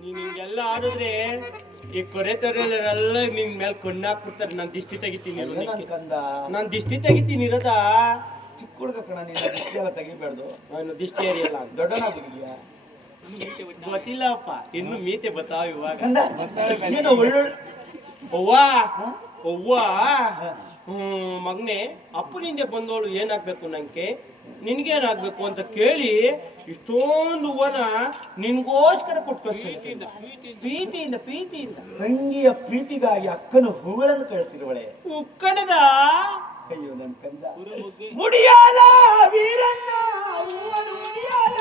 ನೀನ್ ಹಿಂಗೆಲ್ಲ ಆಡಿದ್ರೆ ಈ ಕೊರೆ ತೊರೆಲ್ಲ ನಿನ್ ಮೇಲೆ ಕೊಂಡಾಕ್ಬಿಡ್ತಾರೆ. ನಾನು ದಿಷ್ಟಿ ತೆಗಿತೀನಿ, ನಾನು ದಿಷ್ಟಿ ತೆಗಿತೀನಿ ಇರೋದ. ಚಿಕ್ಕ ಹುಡುಗ ಕಣ, ನೀನು ದಿಷ್ಟಿ ಎಲ್ಲ ತೆಗಿಬಾರ್ದು. ನಾನು ದಿಷ್ಟಿ ಏರಿಯಲ್ಲ ದೊಡ್ಡನಾಗ್ಬಿಟ್ಟಿದ್ಯಾ? ಗೊತ್ತಿಲ್ಲಪ್ಪ, ಇನ್ನು ಮೀತೆ ಬರ್ತಾವ ಇವಾಗ. ಏನೋ ಒಳ್ಳೊಳ್ಳೆ ಅವ್ವಾ ಅವ್ವಾ ಮಗನೆ, ಅಪ್ಪನಿಂದ ಬಂದವಳು ಏನಾಗ್ಬೇಕು ನಂಗೆ, ನಿನ್ಗೇನಾಗ್ಬೇಕು ಅಂತ ಕೇಳಿ ಇಷ್ಟೊಂದು ಹೂವನ ನಿನ್ಗೋಸ್ಕರ ಕೊಟ್ಟು ಪ್ರೀತಿಯಿಂದ ಪ್ರೀತಿಯಿಂದ ತಂಗಿಯ ಪ್ರೀತಿಗಾಗಿ ಅಕ್ಕನು ಹೂಗಳನ್ನು ಕಳಿಸಿರುವಳೆ. ಉಕ್ಕಣದ ಅಯ್ಯೋ ನನ್ ಕಂದ ಮುಡಿಯಾಲ ವೀರಣ್ಣ ಹೂವನ್ನು ಮುಡಿಯಾಲ.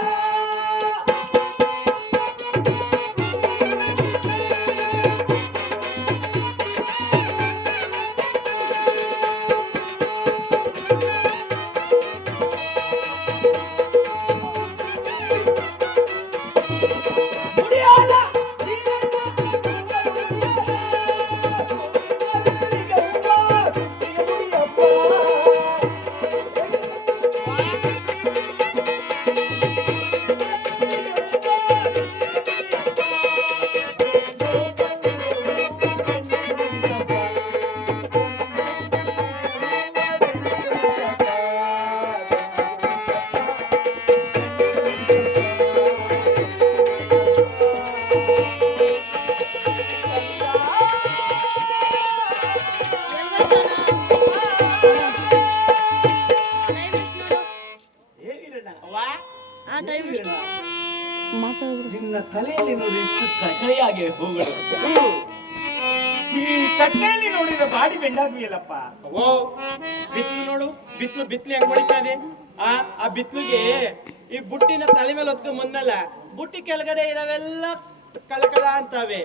ನಿನ್ನ ತಲೆಯಲ್ಲಿ ನೋಡಿ ಇಷ್ಟು ಕಳಕಳಿಯಾಗಿವೆ ಹೂಗಳು. ಈ ತಟ್ಟೆಯಲ್ಲಿ ನೋಡಿದ್ರೆ ಬಾಡಿ ಬೆಂಡಾಗಿಯಲ್ಲಪ್ಪ. ಓ ಬಿತ್ಲು ನೋಡು, ಬಿತ್ಲು ಹೆಂಗ್ ಹೊಡಿತಾ ಇದೆ. ಆ ಬಿತ್ಲಿಗೆ ಈ ಬುಟ್ಟಿನ ತಲೆ ಮೇಲೆ ಹೊತ್ಕೊಂಡ್ ಬಂದಲ್ಲ, ಬುಟ್ಟಿ ಕೆಳಗಡೆ ಇರೋವೆಲ್ಲ ಕಳಕಳ ಅಂತಾವೆ.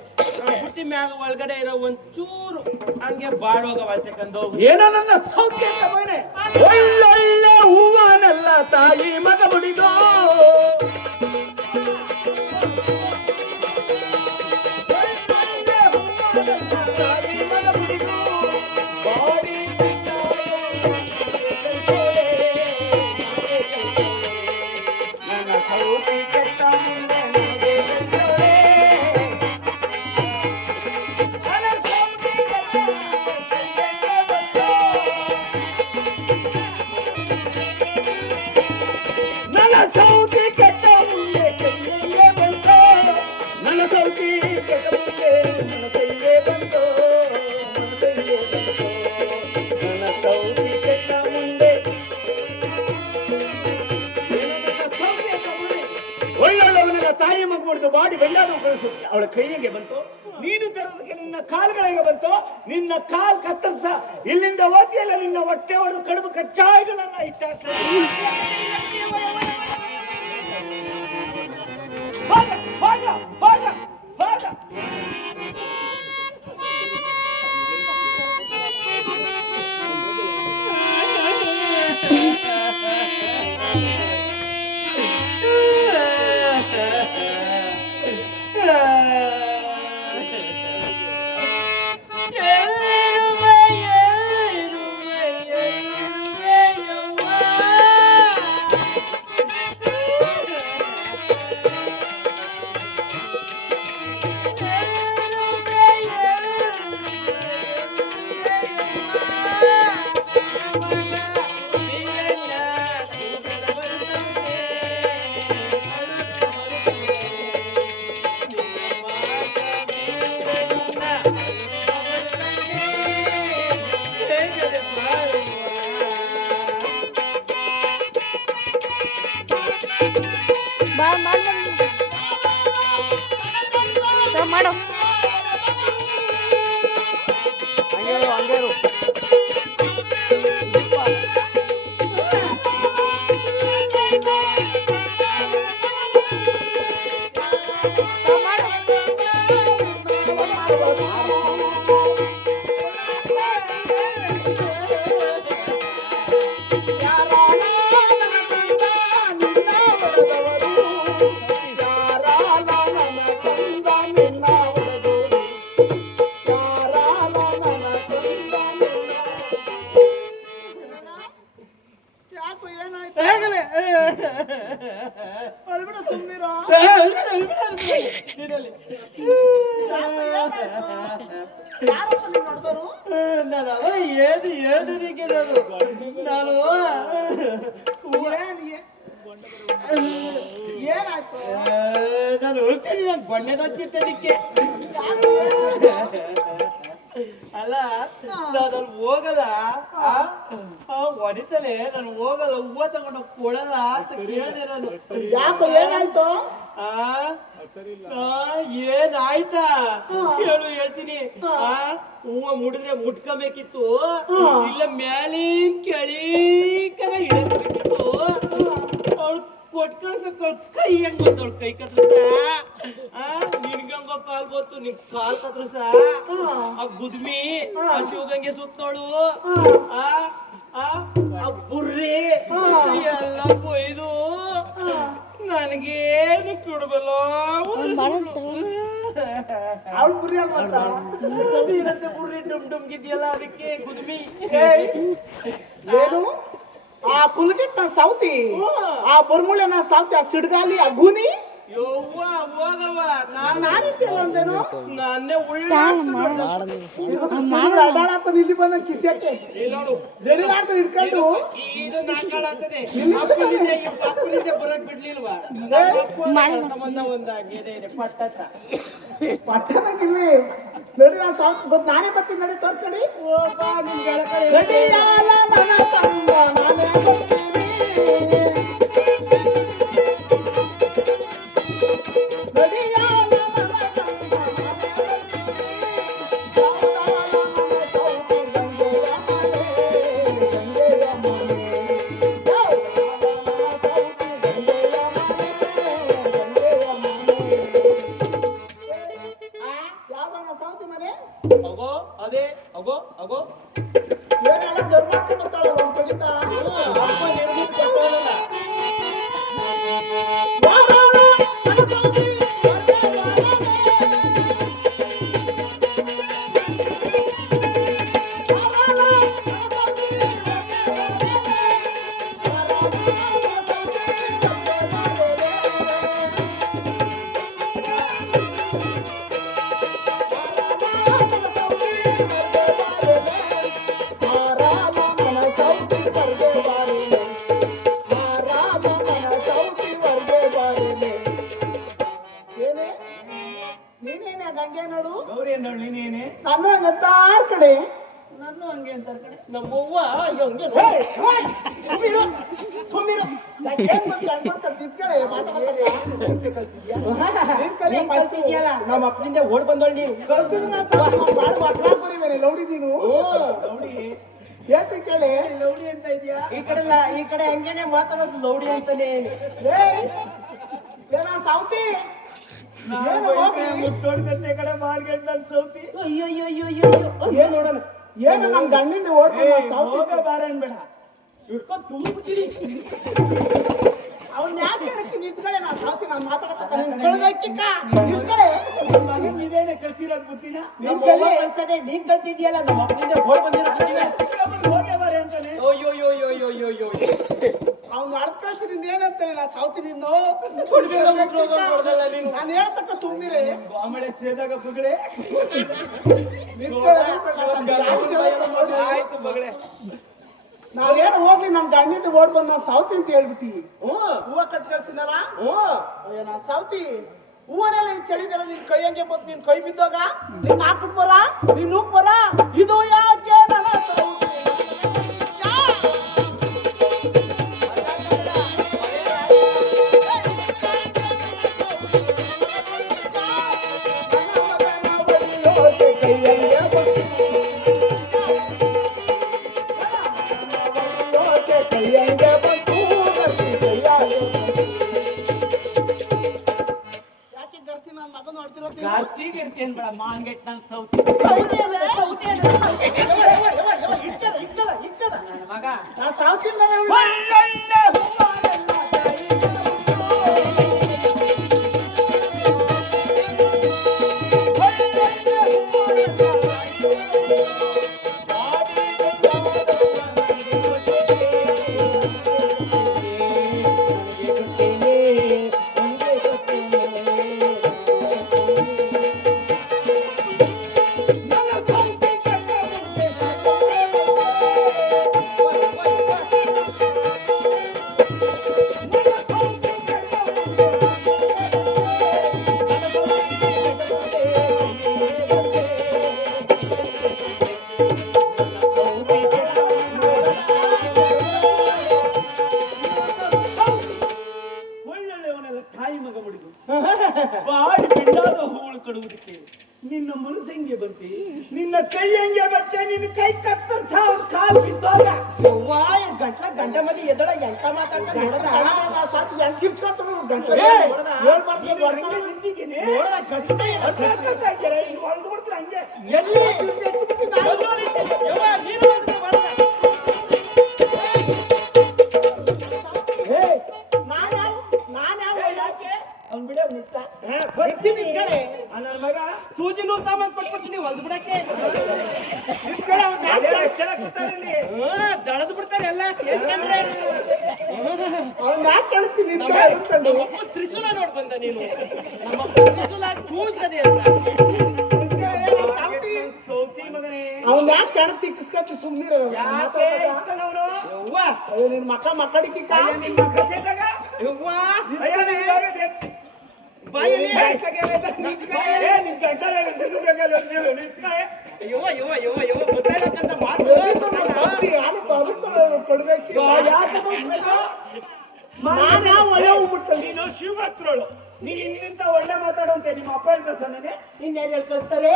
ಬುಟ್ಟಿ ಮ್ಯಾಗ ಒಳಗಡೆ ಇರೋ ಒಂಚೂರು ಹಂಗೆ ಬಾಡೋಗವಲ್ತಕ್ಕಂದು. ಏನೋ ನನ್ನ ಸೌಖ್ಯ ಒಳ್ಳೊಳ್ಳೆ ಹೂವನೆಲ್ಲ ತಾಯಿ ಮಗ ಮುಡಿದೋ. ತಾಯಿ ಮಗು ಹೊಡೆದು ಬಾಡಿ ಬೆಂಡಾದ ಕಳಿಸುತ್ತೆ. ಅವಳ ಕೈಗೆ ಬಂತು, ನೀನು ತರೋದಕ್ಕೆ ನಿನ್ನ ಕಾಲುಗಳಿಗೆ ಬಂತು. ನಿನ್ನ ಕಾಲ್ ಕತ್ತರಿಸ ಇಲ್ಲಿಂದ ಓದಿಯಲ್ಲ, ನಿನ್ನ ಹೊಟ್ಟೆ ಹೊಡೆದು ಕಡುಬು ಕಚ್ಚಾಯಿಗಳನ್ನ ಇಟ್ಟಾಗ್ತದೆ. ಮಾಡೋ ಇರಲಿ. ಯಾರಪ್ಪ ನೀನ್ ನೋಡ್ದವ್ರು? ನಾನು ಹೇಳ್ದನಿಗೆ ನಾನು ಏನಾಯ್ತು? ನಾನು ಹೇಳ್ತೀನಿ, ನಾನು ಬಣ್ಣದ ಹಚ್ಚಿತ್ತದಕ್ಕೆ ಅಲ್ಲ, ನಾನು ಹೋಗಲ್ಲ. ಹೊಡಿತಾನೆ, ನಾನು ಹೋಗಲ್ಲ. ಹೂವ ತಗೊಂಡು ಕೊಡಲ್ಲ ಅಂತ ಕೇಳಿದೆ ನಾನು. ಯಾಕೋ ಏನಾಯ್ತು? ಏನಾಯ್ತಾ ಕೇಳು, ಹೇಳ್ತೀನಿ. ಹೂವ ಮುಡಿದ್ರೆ ಮುಟ್ಕೋಬೇಕಿತ್ತು, ಇಲ್ಲ ಮ್ಯಾಲಿನ್ ಕೆಳಿ ಕರ ಇಡಬೇಕಿತ್ತು. ಅವಳು ಕೊಟ್ ಕಳ್ಸಕ್ ಕೈ ಹೆಂಗ್ ಬಂದವಳು, ಕೈ ಕತ್ರಸ ನಿನ್ಗಂಗ ಕಾಲ್ ಗೊತ್ತು, ನಿನ್ ಕಾಲ್ ಕತ್ರಸ ಆ ಗುದ್ಮಿ ಆ ಶಿವಗಂಗೆ ಸುತ್ತೋಳು ಆ ಬುರ್ರಿ ಎಲ್ಲ ಕೊಯ್ದು ನನಗೇನು ಕೊಡಬಲ್ಲ. ಅವ್ಳು ಬುರಿ ಅಲ್ವಂತ? ಬುರ್ರಿ ಡುಮ್ ಡುಮ್ಗಿದ್ಯಲ್ಲ, ಅದಕ್ಕೆ ಗುದ್ಮಿ. ಏನು ಆ ಕುಲ್ಗೆಟ್ಟ ಸೌತಿ, ಆ ಬುರ್ಮುಳೆನ ಸೌತಿ, ಆ ಸಿಡ್ಗಾಲಿ, ಆ ಗೂನಿ ಯವ್ವ ಹೋಗವ್ವ, ನಾನಿದ್ದಲ್ಲ ಅಂತೇನು? ನಾನೇ ಅದಾಳತ್ತ ಇಲ್ಲಿ ಬಂದ ಕಿಸಕ್ಕೆ ನೋಡು ಜಡಿಲಾಟ ಹಿಡ್ಕೊಂಡು ಇದು ನಾಕಾಳಾಗ್ತದೆ. ಅಪ್ಪನಿಂದ ಬರಕ್ ಬಿಡ್ಲಿಲ್ವಾ? ಒಂದ ಗೆರೆ ಇದೆ ಪಟ್ಟತ್ತ ಪಟ್ಟಣಕ್ಕಿಲ್ಲಿ ನಡಿ. ನಾ ಸಾಕು ಗೊತ್ತು, ನಾನೇ ಬರ್ತೀನಿ. ನಡಿ ತೋರ್ಸ್ಕೊಡಿ. ಅಗೋ ಅದೇ ಅಗೋ ಅಗೋ ಏನೆಲ್ಲ ಸರ್ ಮಾಡ್ಕೊಂಡು ಬರ್ತಾಳೆ ಒಂದು ಕಡಿತ. ಅಪ್ಪ ನಿರ್ಮಿಸ್ ಕೊಟ್ಟವನಲ್ಲ. ಗಂಗೆ ನೋಡು, ಗೌರಿ ಅಂದವಳು ನೀನೇನೆ. ನಾನು ಹಂಗಂತಾರ್ ಕಡೆ ನಾನು ಹಂಗೆ ಅಂತಾರ ಕಣೆ. ನಮ್ಮವ್ವ ಅಯ್ಯೋ ಹಂಗೆ ಸುಮೀರು ಸುಮೀರು ನಮ್ಮ ಅಪ್ಪನಿಂದ ಓಡ್ ಬಂದವಳು ನೀನು. ಲೌಡಿ ನೀನು ಲೌಡಿ ಕೇಳ್ತಿ ಕೇಳಿ. ಲೌಡಿ ಅಂತ ಇದೆಯಾ? ಈ ಕಡೆ ಈ ಕಡೆ ಹಂಗೇನೆ ಮಾತಾಡೋದು ಲೌಡಿ ಅಂತಾನೆ. ಏನ ಸೌತಿ ಮುಟ್ಟೋಡ್ಕತ್ತೆ ಕಡೆ ಮಾರ್ಕೆಟ್ ನನ್ ಸೌತಿ. ಅಯ್ಯೋ ಅಯ್ಯೋ ಅಯ್ಯೋ ಅಯ್ಯೋ ಏನ್ ನೋಡೋಣ. ಏನು ನಮ್ ಗಂಡಿಂದ ಓಡ್ಕೊಂಡು ಬಾರ ಅನ್ಬೇಡ, ಇಟ್ಕೊಂಡು ತುಂಬಿಡ್ತೀನಿ. ಅವ್ನ ಯಾಕೆ ಹೇಳಕ್ಕೆ ನಿಂತ್ಕಡೆ. ನಾ ಸಾವ್ತಿ ನಾನು ಮಾತಾಡಕ್ಕೆ ನಿಂತ್ಕಡೆ. ಮಗನ್ ಇದೇನೆ ಕಲ್ಸಿರೋದು ಬುದ್ಧಿನ. ನಿನ್ ಕಲಿ ಅನ್ಸದೆ ನೀನ್ ಕಲ್ತಿದ್ಯಲ್ಲ, ನಮ್ಮ ಅಪ್ಪನಿಂದ ಓಡ್ ಬಂದಿರೋ ಹೋಗೇ ಬಾರೆ ಅಂತಾನೆ. ಅಯ್ಯೋ ಅಯ್ಯೋ ಅಯ್ಯೋ ಅಯ್ಯೋ ಅಯ್ಯೋ ಅವ್ನು ಅರ್ಥ ಕಳ್ಸಿ ನಿಂದ ಏನಂತಾನೆ. ನಾ ಸಾವ್ತಿ ನಿನ್ನು ನಾನು ಹೇಳ್ತಕ್ಕ ಸುಮ್ಮನಿರೆ. ಬಾಮಳೆ ಸೇದಾಗ ಬುಗಳೆ ಆಯ್ತು ಬಗಳೆ. ನಾವೇನು ಹೋಗ್ಲಿ ನಮ್ ಗಂಡಿಂದ ಓಡ್ ಬಂದ್ ನಾ ಸಾವ್ತಿ ಅಂತ ಹೇಳ್ಬಿಟ್ಟಿ. ಹೂವ ಕಟ್ ಕಳ್ಸಿದಾರ. ನಾ ಸಾವ್ತಿ ಹೂವನೆಲ್ಲ ಈ ಚಳಿಗಾಲ ನಿನ್ ಕೈ ಹಂಗೆ ಬಂತು. ನಿನ್ ಕೈ ಬಿದ್ದಾಗ ನೀನ್ ಹಾಕ್ಬಿಟ್ ಬರ, ನೀನ್ ನುಗ್ ಬರ. ಇದು ಯಾಕೆ ನನ್ನ ಸೌತಿ? ಮಾಂಗೆಟ್ ನನ್ ಸೌತಿ ಮಗ ನಾ ಸಾವ್ತಿಂದ ಕಡುವುದಕ್ಕೆ. ನಿನ್ನ ಮನಸ್ಸು ಹೆಂಗೆ ಬಂತಿ, ನಿನ್ನ ಕೈ ಹೆಂಗೆ ಬತ್ತೆ, ನಿನ್ನ ಕೈ ಕತ್ತರ್ಸ ಅವ್ನ ಕಾಲ್ ಬಿದ್ದೋಗ. ಗಂಟ ಮದಿ ಎದಳ ಎಂತ ಮಾತಾಡ್ತಾನೆ ಎಲ್ಲಿ ಸೂಜಿ ನೂಲ್ ತಾಮಂದ್ ಕೊಟ್ಬಿಡ್ತೀನಿ ಹೊಲ್ದು ಬಿಡಕ್ಕೆ. ದಳದ್ ಬಿಡ್ತಾರೆ ಎಲ್ಲ ಸೇರ್ಕೊಂಡ್ರೆ. ನಮ್ಮಪ್ಪ ತ್ರಿಶೂಲ ನೋಡ್ ಬಂದ ನೀನು. ನಮ್ಮಪ್ಪ ತ್ರಿಶೂಲ ಚೂಜ್ಗದೆ ಅಂತ ಅವ್ನ ಯಾಕೆ ಕಣ ತಿಕ್ಕಿಸ್ಕೊಟ್ಟು ಸುಮ್ಮನಿರ. ನಿನ್ ಮಕ್ಕಳಿಗೆ ನೀನು ಶಿವಭಕ್ತರೋಳು, ನೀನ್ ಇನ್ನಿಂದ ಒಳ್ಳೆ ಮಾತಾಡುವಂತೆ ನಿಮ್ಮ ಅಪ್ಪ ಹೇಳ್ತಾರೆ ಸನ್ನೆ ಇನ್ನೇನು ಹೇಳಿ ಕಳಿಸ್ತಾರೆ.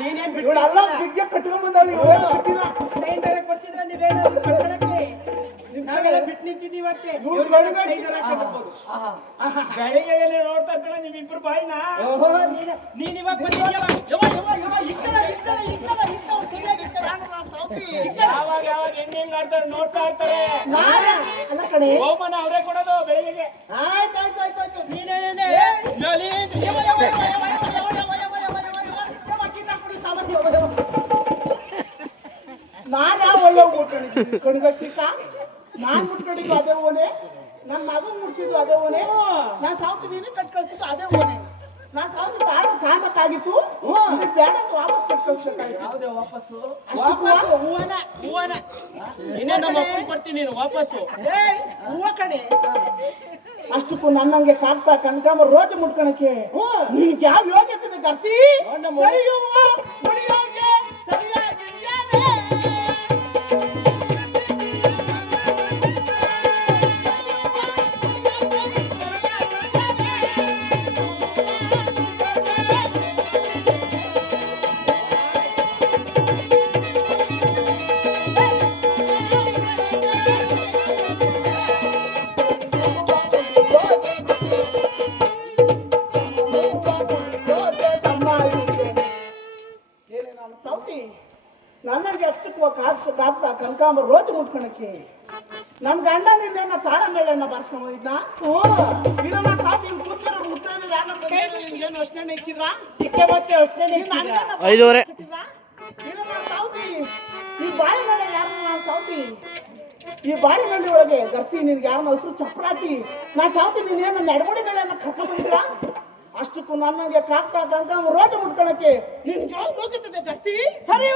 ನೀನೇನ್ ಬಿಟ್ಟು ಬಿಗ್ಗೆ ಕಟ್ಕೊಂಡ್ ಬಂದವ್ರು ಕೊಡ್ಸಿದ್ರೆ ನೀವೇನಾದ್ರು ಕಟ್ಕೊಳಕ್ಕೆ ನಾವೆಲ್ಲ ಬಿಟ್ಟು ನಿಂತಿದ್ದೀವತ್ತೆ. ಬೆಳಿಗ್ಗೆ ನೋಡ್ತಾ ಇದ್ದಾಳೆ ನಿಮ್ಮಿಬ್ರು ಬಾಯಿನ. ನೀನ್ ಇವಾಗ ಯಾವಾಗ ಯಾವಾಗ ಹೆಂಗ್ ಆಡ್ತಾರೆ ನೋಡ್ತಾ ಇರ್ತಾರೆ. ಹೋಮನ ಅವರೇ ಕೊಡೋದು ಬೆಳಿಗ್ಗೆ. ಆಯ್ತಾಯ್ತಾಯ್ತಾಯ್ತು ನೀನೇನೇ ನಾನು ಯಾವ ಒಳ್ಳೆ ಕಣ್ಗಟ್ಟಿಕ ನಾನ್ ಮುಟ್ಕೊಂಡಿದ್ದು ಅದೇ ಓನೆ, ನನ್ನ ಮಗ ಮುಡ್ಸಿದ್ದು ಅದೇ ಓನೆ, ನಾನು ಸಾವ್ತು ನೀನು ಕಟ್ ಕಳ್ಸಿದ್ದು ಅದೇ ಓನೆ. ನಾನು ಸಾವ್ತು ಕಾಣಕ್ಕಾಗಿತ್ತು ಬೇಡ ವಾಪಸ್ ಕಟ್ ಕಳ್ಸಕ್ಕಾಗಿತ್ತು. ಯಾವುದೇ ವಾಪಸ್ಸು ಹೂವನ ಇನ್ನೇ ನಮ್ಮ ಅಪ್ಪನ ಕೊಡ್ತೀನಿ ನೀನು ವಾಪಸ್ಸು. ಹೂವ ಕಡೆ ಅಷ್ಟಕ್ಕೂ ನನ್ನಂಗೆ ಕಾಗ್ತಾ ಕನಕಾಂಬ ರೋಜ ಮುಟ್ಕೊಳಕ್ಕೆ ನಿನ್ಗೆ ಯಾವ ಯೋಗ್ಯತೆ ಕರ್ತಿ. ನನ್ನಂಗೆ ಅಷ್ಟಕ್ಕೂ ಕಾಗ್ತಾ ಕನಕಾಂಬ ರೋಜು ಮುಟ್ಕೊಳಕ್ಕೆ ನನ್ ಗಂಡ ನಿನ್ನೆನ್ನ ತಾಳ ಮೇಳನ್ನ ಬಾರಿಸ್ಕೊಂಡ್ ಬಂದಿದ್ನ. ಇನ್ನೊಂದು ಸಾತಿ ಕೂತಿರೋ ಮುಟ್ಟಿದ್ರೆ ಏನು ಅಷ್ಟೇ ಇಕ್ಕಿದ್ರ ಇಕ್ಕೆ ಬಟ್ಟೆ ಅಷ್ಟೇ 5:30 ಸೌತಿ ಈ ಬಾಳೆ ಮೇಲೆ ಯಾರನ್ನ ಸೌತಿ ಈ ಬಾಳೆ ಮೇಲೆ ಒಳಗೆ ಗರ್ತಿ ನಿನ್ಗೆ ಯಾರನ್ನ ಹಸು ಚಪ್ರಾತಿ ನಾ ಸೌತಿ ನೀನೇನು ನಡಮುಡಿ ಮೇಲೆ ಕರ್ಕೊಂಡ್ ಬಂದಿದ್ರ. ಅಷ್ಟಕ್ಕೂ ನನ್ನಂಗೆ ಕಾಗ್ತಾ ಕನಕಾಂಬ ರೋಜ ಮುಟ್ಕೊಳಕ್ಕೆ ನಿನ್ ಯಾವ ಹೋಗುತ್ತದೆ ಗರ್ತಿ. ಸರಿ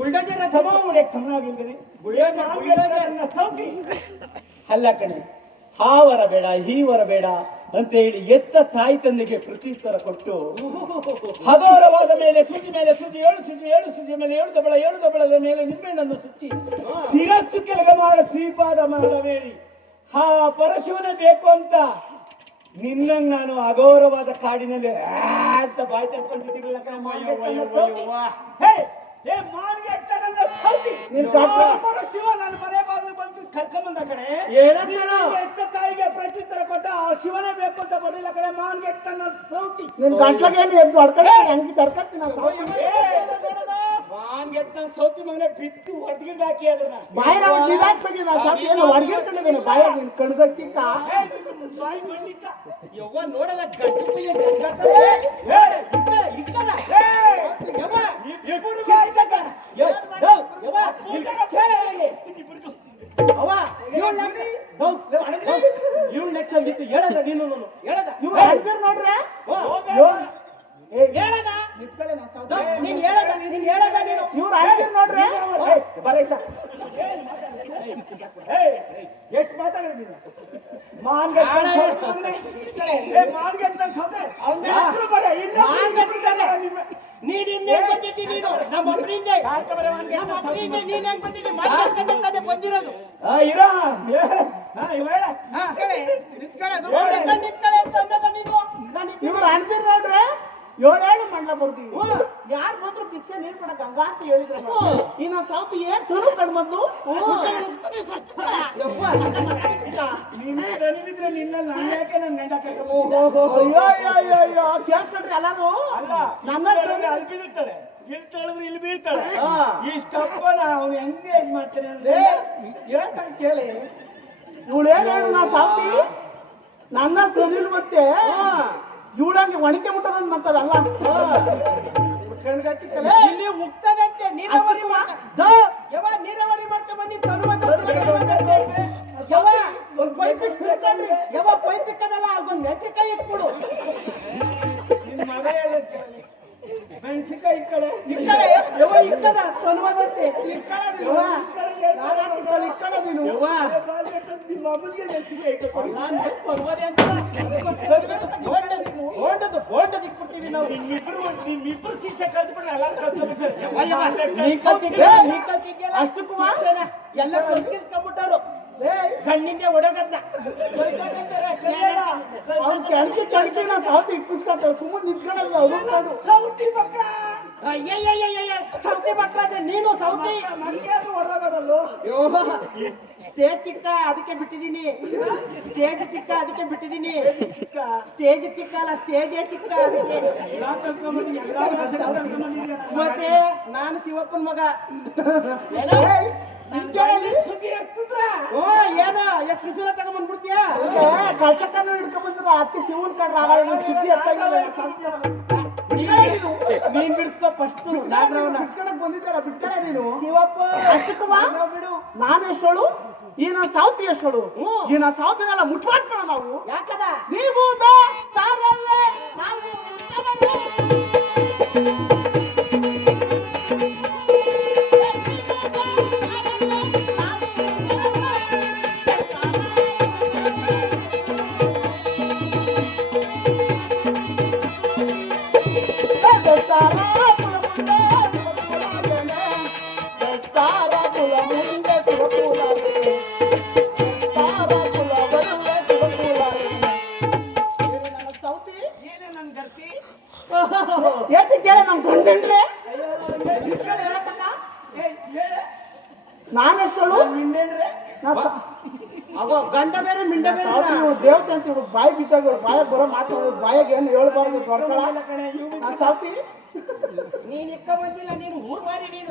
ಬುಲ್ಡೋಜರ್ ಸಮ ಹೊಡೆಯಕ್ಕೆ ಸಮನಾಗಿಲ್ದೇನೆ ನನ್ನ ಸೌತಿ ಅಲ್ಲ ಕಣೆ, ಆ ವರ ಬೇಡ ಈ ವರ ಬೇಡ ಅಂತ ಹೇಳಿ ಎತ್ತ ತಾಯಿ ತಂದೆಗೆ ಪ್ರತ್ಯುತ್ತರ ಕೊಟ್ಟು ಹಗೋರವಾದ ಮೇಲೆ ಸೂಜಿ ಏಳು ಸೂಜಿ ಮೇಲೆ ಏಳು ದಬಳದ ಮೇಲೆ ನಿಂಬೆಣ್ಣನ್ನು ಸುಚ್ಚಿ ಶಿರಸ್ಸು ಕೆಳಗೆ ಮಾಡ ಶ್ರೀಪಾದ ಮಾಡಬೇಡಿ ಆ ಪರಶಿವನ ಬೇಕು ಅಂತ ನಿನ್ನಂಗ್ ನಾನು ಅಘೋರವಾದ ಕಾಡಿನಲ್ಲಿ ಅಂತ ಬಾಯಿ ತಕ್ಕೊಂಡಿದ್ದೀರಲ್ಲ ಕಣ ಶಿವ ನನ್ನ ಮನೆ ಬಾಗಿಲು ಬಂದು ಕರ್ಕೊಂಬಂದ ಕಡೆ ಎತ್ತ ತಾಯಿಗೆ ಪ್ರತ್ಯುತ್ತರ ಕೊಟ್ಟ ಆ ಶಿವನೇ ಬೇಕು ಅಂತ ಬರಲಿಲ್ಲ ಕಡೆ ಮಾನ್ಗೆಟ್ಟ ನನ್ನ ಸೌತಿ ನಿನ್ ಗಂಟ್ಲಾಗ ಏನು ಎದ್ದು ಹೊಡ್ಕೊಂಡೆ ಹಂಗೆ ತರ್ಕತ್ತೀನಿ ಮಾನ್ಗೆಟ್ಟ ನನ್ನ ಸೌತಿ ಮಗನೆ ಬಿಟ್ಟು ಹೊಡೆಗಿಂದ ಹಾಕಿ ಅದನ್ನ ಬಾಯಿನ ಹೊಡ್ಗಿಡ್ಕೊಂಡಿದ್ದೇನೆ ಬಾಯ ನಿನ್ ಕಣ್ಗಟ್ಟಿಕ್ಕ ಬಾಯಿ ಮಣ್ಣಿಕ್ಕ ಯವ್ವ ನೋಡಲ್ಲ ಇವ್ಳು ಲೆಕ್ಕಂದಿತ್ತು ಹೇಳದ ನೀನು ಹೇಳದ ಇವ್ರು ಹೇಳ್ತೀರ್ ನೋಡ್ರೆ ಹೇಳದ ನಿತ್ಕೊಳ್ಳೆ ನಾ ಸೌದ ನೀನ್ ಹೇಳದ ನೀನು ಇವ್ರು ಹೇಳ್ತೀರ್ ನೋಡ್ರೆ ಬರೈತ ಎಷ್ಟು ಮಾತಾಡಿದ ಬಂದಿರೋದು ಇವ್ರು ಅಂತೀರ್ ನೋಡ್ರೆ 7 ಮಂಡಲ ಬರ್ತೀವಿ ಯಾರು ಬಂದ್ರು ಭಿಕ್ಷೆ ನೀರ್ ಕೊಡಕ್ ಹಂಗ ಅಂತ ಹೇಳಿದ್ರು ಇನ್ನ ಸೌತ್ ಏನ್ ತುರು ಕಣ್ಬಂದು ನಿನ್ನ ನಾನು ಯಾಕೆ ನನ್ನ ಗಂಡ ಅಯ್ಯೋ ಕೇಳ್ಸ್ಕೊಂಡ್ರಿ ಎಲ್ಲಾರು ಅಲ್ಲ ನನ್ನ ಅಲ್ಲಿ ಬೀಳ್ತಾಳೆ ಇಲ್ಲಿ ತಳಿದ್ರೆ ಇಲ್ಲಿ ಬೀಳ್ತಾಳೆ ಇಷ್ಟಪ್ಪ ಅವ್ನು ಹೆಂಗೆ ಇದ್ ಮಾಡ್ತಾರೆ ಅಂದ್ರೆ ಹೇಳ್ತಾನೆ ಕೇಳಿ ಇವಳು ಏನ್ ಹೇಳು ನಾ ಸಾವ್ತಿ ನನ್ನ ತೊಲಿಲ್ ಮತ್ತೆ ಇವಳಂಗೆ ಒಣಕೆ ಮುಟ್ಟದಂತವೆಲ್ಲ ಇಲ್ಲಿ ಉಕ್ತದಂತೆ ನೀರಾವರಿ ನೀರಾವರಿ ಮಾಡ್ಕೊಂಡ್ ಬಂದಿ ಒಂದ್ ಪೈಪ್ ಪೈಪ್ ಇಕ್ಕದಲ್ಲ ಅದೊಂದು ಮೆಣಸಿನಕಾಯಿ ಇಟ್ಬಿಡು ನಿನ್ನ ಮಗ ಹೇಳುತ್ತೆ ಮೆಣಸಿನಕಾಯಿ ಇಕ್ಕಡೆ ಇಕ್ಕದ ತನುವದಂತೆ ನೀನು ನಿಮ್ಮ ಅಮ್ಮನಿಗೆ ಮೆಣಸಿನಕಾಯಿ ಇಟ್ಬಿಡ್ತೀವಿ ನಾವು ನಿಮ್ಮಿಬ್ರು ಶಿಕ್ಷೆ ಕಲ್ತ್ಬಿಟ್ರೆ ಎಲ್ಲರೂ ಕಲ್ತ್ಬಿಟ್ರೆ ಅಷ್ಟು ಕುಮಾರ್ ಎಲ್ಲ ಕಲ್ತ್ಕೊಂಡ್ಬಿಟ್ಟವ್ರು ಕಣ್ಣಿಂದೆ ಒಡಗದ್ನ ಅವ್ನು ಕೆಲ್ಸ ಕಡ್ಕಿನ ಸಾವ್ತಿ ಇಕ್ಕಿಸ್ಕೊತ ಸುಮ್ಮನೆ ನಿಂತ್ಕೊಳ್ಳೋದು ಅದು ಸೌತಿ ಮಕ್ಕಳ ಸೌತಿ ಮಕ್ಕಳಾದ್ರೆ ನೀನು ಸೌತಿ ಮನೆಯಾದ್ರೂ ಹೊಡೆದಾಗದಲ್ಲೋ ಸ್ಟೇಜ್ ಚಿಕ್ಕ ಅದಕ್ಕೆ ಬಿಟ್ಟಿದ್ದೀನಿ ಸ್ಟೇಜ್ ಚಿಕ್ಕ ಅದಕ್ಕೆ ಬಿಟ್ಟಿದ್ದೀನಿ ಸ್ಟೇಜ್ ಚಿಕ್ಕ ಅಲ್ಲ ಸ್ಟೇಜೇ ಚಿಕ್ಕ ಅದಕ್ಕೆ ಮತ್ತೆ ನಾನು ಶಿವಪ್ಪನ ಮಗ ಏನೋ ತ್ರಿಶೂಲ ತಗೊಂಡ್ಬಂದ್ಬಿಡ್ತೀಯಾ ಕಳ್ಸಕ್ಕನ್ನು ಹಿಡ್ಕೊಂಡ್ಬಂದ್ರ ಅತ್ತಿ ಶಿವನ್ ಕಂಡ್ರೆ ಸುದ್ದಿ ನೀನ್ ಬಿಡಿಸ್ಕೋ ಫಸ್ಟ್ ಬಿಡ್ಸ್ಕೊಳಕ್ ಬಂದಿದ್ದಾರ ಬಿಡ್ತಾರ ನೀನು ಶಿವಪ್ಪ ಬಿಡು ನಾನು ಎಷ್ಟೋಳು ಈ ನಾ ಸಾವ್ತಿ ಎಷ್ಟೋಳು ಈ ನಾ ಸಾವ್ತಿನೆಲ್ಲ ಮುಟ್ಟಾಡ್ಕೋಣ ನಾವು ಯಾಕದ ನೀವು ಏತಿ ಕೇಳ ನಮ್ ಗಂಡನ್ರಿ ನಾನೆಷ್ಟಳು ಅವ ಗಂಡ ಬೇರೆ ಮಿಂಡ ಬೇರೆ ದೇವತೆ ಅಂತ ಇವ್ರು ಬಾಯಿ ಬಿದ್ದಾಗ ಬಾಯಾಗ ಬರೋ ಮಾತಾಡೋದು ಬಾಯಾಗ ಏನು ಹೇಳ್ಬಾರ್ದು ದೊಡ್ಕಳ ನಾ ಸಾವ್ತಿ ನೀನ್ ಇಕ್ಕ ಬಂದಿಲ್ಲ ನೀನು ಊರ್ ಮಾರಿ ನೀನು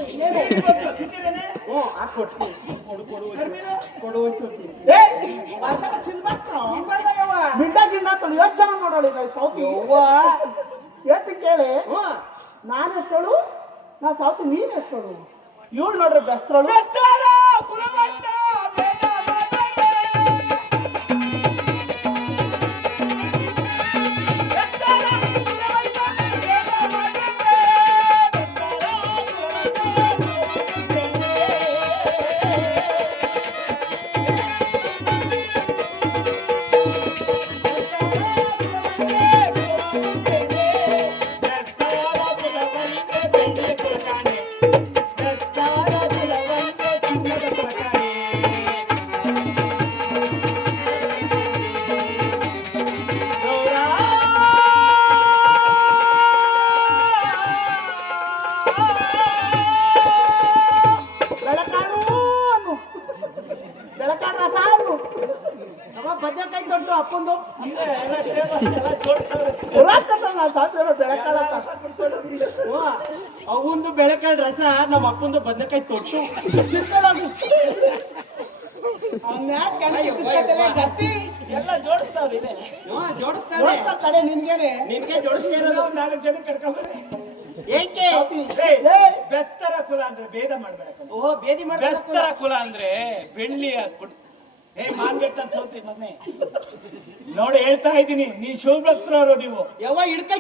ಮಿಂಡ ಗಿಂಡ ಅಂತ ಎಷ್ಟು ಜನ ನೋಡೋಳಿ ಸೌತಿ ಏತಿ ಕೇಳಿ ನಾನೆಷ್ಟಳು ನಾ ಸಾವ್ತಿ ನೀನ್ ಎಷ್ಟಳು ಇವಳು ನೋಡ್ರಿ ಬೆಸ್ತಳು ನಾನು ಸಾಧ್ಯ ಬೆಳಕಾಳಕ್ಕ ಅವಂದು ಬೆಳಕಾಳ ರಸ ನಮ್ಮ ಅಪ್ಪಂದು ಬದನೆಕಾಯಿ ತೊಟ್ಟು ಗತ್ತಿ ಎಲ್ಲ ಜೋಡಿಸ್ತಾವ್ರಿ ಇದೆ ಜೋಡಿಸ್ತಾರೆ ತಡೆ ನಿನ್ಗೇನೆ ನಿನ್ಗೆ ಜೋಡಿಸ್ತಾ ಇರೋದು 4 ಜನ ಕರ್ಕೊಂಡ್ಬರ್ರಿ. ಏಕೆ ಬೆಸ್ತರ ಕುಲ ಅಂದ್ರೆ ಭೇದ ಮಾಡ್ಬೇಡ. ಓ ಬೇದಿ ಬೆಸ್ತರ ಕುಲ ಅಂದ್ರೆ ಬೆಳ್ಳಿಯ ಮಾನ್ಗೆಟ್ಟ ಸೌತಿ ಮೊನ್ನೆ ನೋಡಿ ಹೇಳ್ತಾ ಇದ್ದೀನಿ. ನೀ ಶಿವಭಕ್ತರವರು ನೀವು. ಯವ್ವ ಹಿಡ್ಕೈ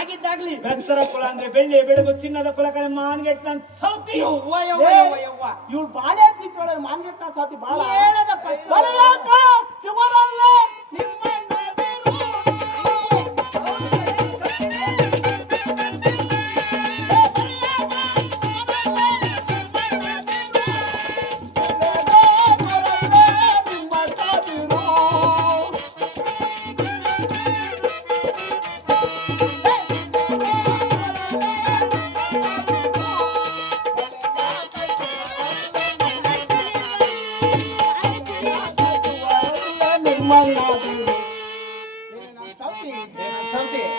ಆಗಿದ್ದಾಗ್ಲಿ. ಬೆಸ್ತರ ಕುಲ ಅಂದ್ರೆ ಬೆಳ್ಳಿ ಬೆಳಗು ಚಿನ್ನದ ಕುಲ ಕಡೆ ಮಾನ್ಗೆಟ್ಟ ಸೌತಿ. ಯವ್ವ ಯವ್ವ ಯವ್ವ ಯವ್ವ ಇವ್ಳು ಬಾಳೆ ತಿಟ್ಟೊಳಗೆ ಮಾನ್ಗೆಟ್ಟ ಸಾತಿ ಬಾಳ ಹೇಳದ ಫಸ್ಟ್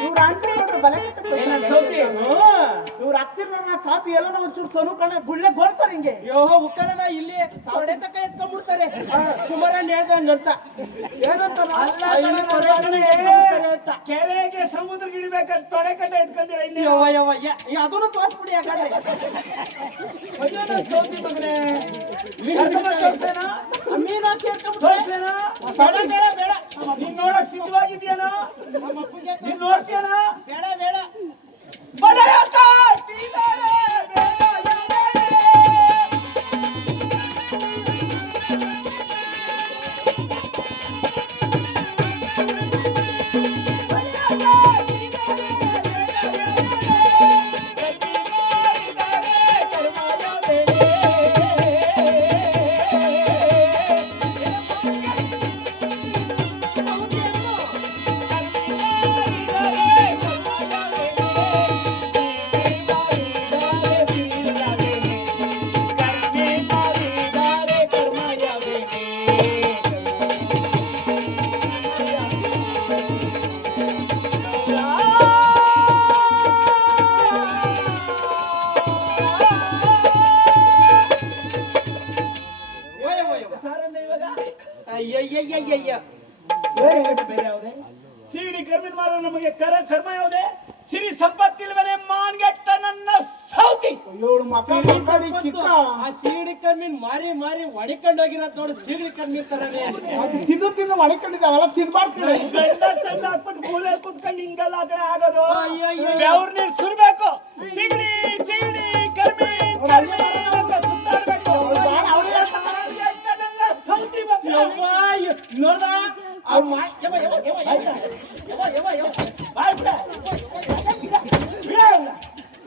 ಇವ್ರ ಅಂಟ್ರಿ ನೋಡ್ರಿ ಬಲೆ ಸೌತಿ ಇವ್ರ ಆಗ್ತಿರ್ ಸಾತಿ ಎಲ್ಲ ಒಂಚೂರು ಕರು ಕಣ ಗುಳ್ಳೆ ಗೋಳ್ತಾರೆ ಹಿಂಗೆ ಯೋಹೋ ಉಕ್ಕರದ ಇಲ್ಲಿ ತೊಡೆ ತಕ್ಕ ಎತ್ಕೊಂಡ್ಬಿಡ್ತಾರೆ ಕುಮಾರಣ್ಣ ಹೇಳ್ದಂಗಂತ ಏನಂತ ಕೆರೆಗೆ ಸಮುದ್ರ ಗಿಡಬೇಕಂತ ತೊಡೆ ಕಟ್ಟ ಎತ್ಕೊಂತೀರ ಇಲ್ಲಿ. ಯವ್ವ ಯವ್ವ ಅದನ್ನು ತೋರ್ಸ್ಬಿಡಿ ಯಾಕಂದ್ರೆ ಸೌತಿ ಮಗನೇ ಮೀನಾ ತೋರ್ಸೇನಾ? ಬೇಡ ಬೇಡ ಬೇಡ ನೀನ್ ನೋಡಕ್ ಸಿದ್ಧವಾಗಿದ್ಯಾನೋ? ನಮ್ಮ ಅಪ್ಪಗೆ ನೀನ್ ನೋಡ್ತೀಯನಾ? ಬೇಡ ಬೇಡ ಬಡೆಯಾತ ತೀಲಾರೆ ಬೇಡಯಾರೆ. ಅಯ್ಯಯ್ಯಯ್ಯಯ್ಯ ಬೇರೆ ಯಾವುದೇ ಸಿಡಿ ಕರ್ಮಿನ ಮಾರೋ ನಮಗೆ ಕರ್ಮ ಯಾವುದೇ? ಸಿರಿ ಸಂಪತ್ತಿಲ್ವನೇ ಮಾನ್ಗೆಟ್ಟ ನನ್ನ ಸೌತಿ. ಇವಳು ಮಕ್ಕಳು ಚಿಕ್ಕ ಆ ಸೀಗಡಿ ಕರ್ಮಿನ್ ಮಾರಿ ಮಾರಿ ಹೊಡಿಕೊಂಡೋಗಿರೋದ್ ನೋಡಿ ಸೀಗಡಿ ಕರ್ಮಿ ತರನೇ ಅದು ತಿಂದು ತಿಂದು ಮಡಿಕೊಂಡಿದ್ದೆ ಅವೆಲ್ಲ ತಿನ್ಬಾರ್ದು ಗಂಡ ತಂದು ಹಾಕ್ಬಿಟ್ಟು ಕೂಲಲ್ಲಿ ಕುತ್ಕೊಂಡು ಹಿಂಗೆಲ್ಲ ಆ ಕಡೆ ಆಗೋದು. ಅಯ್ಯಯ್ಯೋ. ಬೆವ್ರ ನೀರು ಸುರ್ಬೇಕು. ಸಿಗಡಿ ಸಿಗಡಿ ಕರ್ಮಿ ಕರ್ಮಿ ಅಂತ ಸುತ್ತಾಡ್ಬೇಕು. ಮಾನ್ಗೆಟ್ಟ ನನ್ನ ಸೌತಿ ಮಕ್ಕಳು. ನೋಡ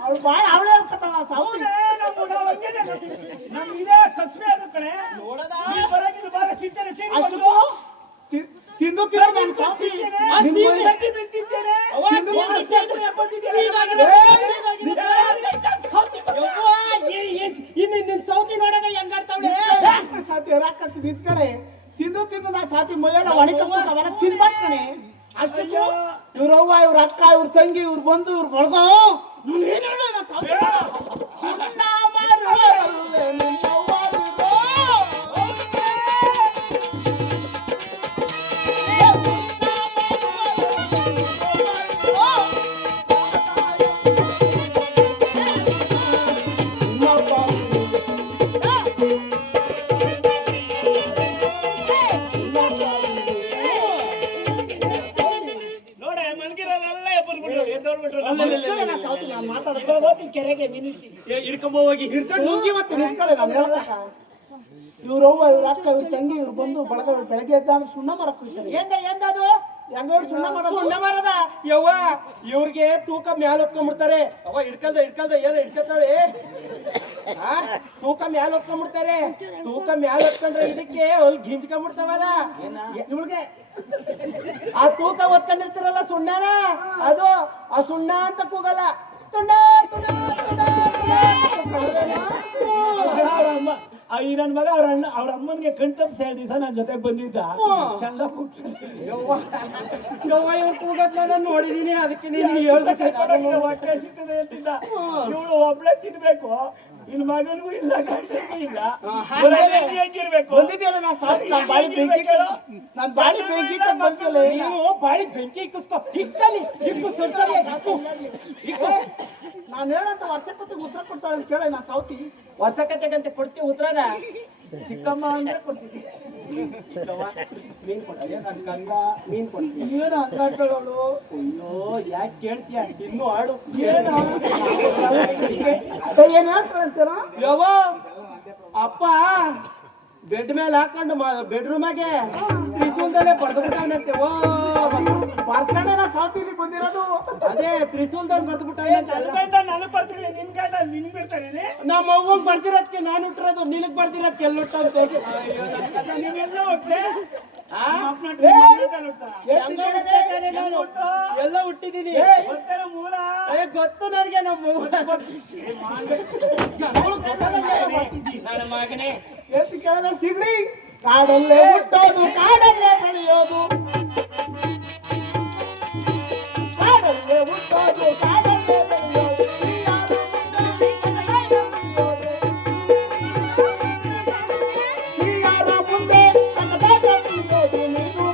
ಅವಳು ಬಾಳ ಅವಳೇ ಹೇಳ್ತಾಳ ಸಾವು ನಮ್ಗಿದೆ ಕಸ್ಬೆ ಆದ ಕಣೆ. ನೋಡದ ನೀನ್ ಬರಕಿಲ್ಲ ಬಾರ ಕಿತ್ತನೆ ಸಿಗಡಿ ಅಷ್ಟು ಬಂದು. ತಿಂದು ತಿಂದು ನಾನು ಸಾತಿ ನಿನ್ ಸೌತಿ ನೋಡದ ಹೆಂಗಾಡ್ತಾವಳೆ ಸಾತಿ ರಾಕತ್ತಿ ನಿಂತ್ಕಡೆ ತಿಂದು ತಿಂದು ನಾ ಸಾತಿ ಮೈಯೆಲ್ಲ ಒಣಕೊಂಡು ಅವೆಲ್ಲ ತಿನ್ಬಾರ್ಕಣೆ. ಅಷ್ಟು ಇವ್ರವ್ವ ಇವ್ರ ಅಕ್ಕ ಇವ್ರ ತಂಗಿ ಇವ್ರು ಬಂದು ಇವ್ರು ಬಳ್ದು ಏನ್ ಹೇಳ ಸಾತಿ ನೋಡ ಮನ್ಗಿರೋದೆಲ್ಲ ಎಬ್ಬರ್ಬಿಟ್ರು ಎದ್ದೋರ್ಬಿಟ್ರು. ಸಾತಿ ನಾನು ಮಾತಾಡೋದು ಇವಾಗ ಹೋಗ್ತಿ ಕೆರೆಗೆ ಮೀನಿರ್ತಿ ಹಿಡ್ಕೊಂಬ ಹೋಗಿ ಹಿಡ್ಕೊಂಡು ನುಂಗಿ ಮತ್ತೆ ನಿಂತ್ಕೊಳ್ಳೆ ನಾನು ಹೇಳ್ದಕ್ಕ ಇವ್ರವ್ವ ಇವ್ರ ಅಕ್ಕ ಇವ್ರ ತಂಗಿ ಇವ್ರು ಬಂದು ಬೆಳಗ್ಗೆ ಎದ್ದ ಅಂದ್ರೆ ಸುಣ್ಣ ಮರಕ್ಕೆ ಹೋಗ್ತಾರೆ ಎಂದದು ಹೆಂಗ ಸುಣ್ಣ ಮಾಡೋದು ಸುಣ್ಣ ಮರದ ಯವ್ವ ಇವ್ರಿಗೆ ತೂಕ ಮ್ಯಾಲ ಹೊತ್ಕೊಂಡ್ಬಿಡ್ತಾರೆ ಅವ ಹಿಡ್ಕಲ್ದ ಏನೋ ಹಿಡ್ಕೊತಾಳೆ ತೂಕ ಮ್ಯಾಲ ಹೊತ್ಕೊಂಡ್ಬಿಡ್ತಾರೆ ತೂಕ ಮ್ಯಾಲ ಹೊತ್ಕೊಂಡ್ರೆ ಇದಕ್ಕೆ ಅಲ್ಲಿ ಗಿಂಜ್ಕೊಂಡ್ಬಿಡ್ತಾವಲ್ಲ ಇವಳಿಗೆ ಆ ತೂಕ ಹೊತ್ಕೊಂಡಿರ್ತಾರಲ್ಲ ಸುಣ್ಣನ ಅದು ಆ ಸುಣ್ಣ ಅಂತ ಕೂಗಲ್ಲ ತುಂಡ ತುಂಡ ತುಂಡ ಈ ನನ್ ಮಗ ಅವ್ರ ಅಮ್ಮನಿಗೆ ಕಣ್ತಪ್ಪಿಸಿ 2 ದಿವಸ ನನ್ನ ಜೊತೆ ಬಂದಿದ್ದ. ಚಂದ ಕೂಗ್ತಾನೆ. ಯವ್ವ ಇವ್ರು ಕೂಗದ್ ನಾನು ನೋಡಿದೀನಿ, ಅದಕ್ಕೆ ನೀನು ಹೊಟ್ಟೆ ಸಿಗ್ತದೆ ಅಂತಿದ್ದ. ಇವಳು ಒಬ್ಳೆ ತಿನ್ಬೇಕು, ಇನ್ ಮಗನಿಗೂ ಇಲ್ಲ, ಗಂಡನಿಗೂ ಇಲ್ಲ. ಹೆಂಗಿರ್ಬೇಕು? ಬಂದಿದ್ದೀಯಲ್ಲ ನಾ ಸಾಕು, ನಾನ್ ಬಾಳಿ ಬೆಂಕಿ ಬಂದಿಲ್ಲ. ನೀವು ಬಾಳಿ ಬೆಂಕಿ ಇಕ್ಕಿಸ್ಕೊ, ಇಕ್ಕಲಿ ಇಕ್ಕು ಸರಿ ಹಾಕು. ನಾನು ಹೇಳಂತ ವರ್ಷಕ್ಕೆ ಉತ್ತರ ಕೊಡ್ತಾಳೆ ಅಂತ ಕೇಳಿ ನಾ ಸೌತಿ. ವರ್ಷಕತೆಗಂತೆ ಕೊಡ್ತೀವಿ ಉತ್ತರನ. ಚಿಕ್ಕಮ್ಮ ಅಂದ್ರೆ ಕೊಡ್ತೀನಿ. ಮೀನ್ ಕೊಡ್ತೀಯ, ನನ್ ಗಂಗ ಮೀನ್ ಕೊಡ್ತೀಯ. ಏನು ಅಂದ್ಕೊಳ್ಳೋಳು? ಅಯ್ಯೋ ಯಾಕೆ ಕೇಳ್ತೀಯ, ಇನ್ನು ಆಡು. ಏನು ಏನ್ ಹೇಳ್ತಾಳೆ ಅಂತೀರ? ಯವ್ವ ಅಪ್ಪ ಬೆಡ್ ಮೇಲೆ ಹಾಕೊಂಡು ಬೆಡ್ರೂಮಾಗೆ ತ್ರಿಶೂಲ್ದಲ್ಲೇ ಬಡ್ದು ಬಿಟ್ಟವನಂತೆ. ಓ ಬಾರ್ಸ್ಕೊಂಡೆ ನಾ ಸೌತಿಲಿ ಬಂದಿರೋದು. ಅದೇ ತ್ರಿಶೂಲ್ದಲ್ಲಿ ಬಡ್ದು ಬಿಟ್ಟವನಂತೆ. ನನಗ್ ಬರ್ತೀನಿ, ನಿನ್ ಗಂಡ ನಿನ್ ಬಿಡ್ತಾನೆ. ನಮ್ಮ ಅವ್ವಂಗ್ ಬರ್ದಿರೋದಕ್ಕೆ ನಾನು ಹುಟ್ಟಿರೋದು, ನಿನಗ್ ಬರ್ದಿರೋದಕ್ಕೆ ಎಲ್ಲಿ ಹುಟ್ಟಂತ ತೋರಿಸಿ. ನೀವೆಲ್ಲ ಹೋಗ್ತೆ ಎಲ್ಲ ಹುಟ್ಟಿದೀನಿ. ಮೂಲ ಗೊತ್ತು ನನಗೆ. ನಮ್ಮ ನನ್ನ ಮಗನೇ ಎಷ್ಟು ಕೇಳಿದ್ರೆ ಸಿಗ್ಲಿ. ಕಾಡಲ್ಲೇ ಹುಟ್ಟೋದು, ಕಾಡಲ್ಲೇ ಬೆಳೆಯೋದು, ಕಾಡಲ್ಲೇ ಹುಟ್ಟೋದು, ಕಾಡಲ್ಲೇ ಬೆಳೆಯೋದು. ಯಾರ ಮುಂದೆ ಕನ್ನಡ ತಿಳಿಯೋದು, ನೀನು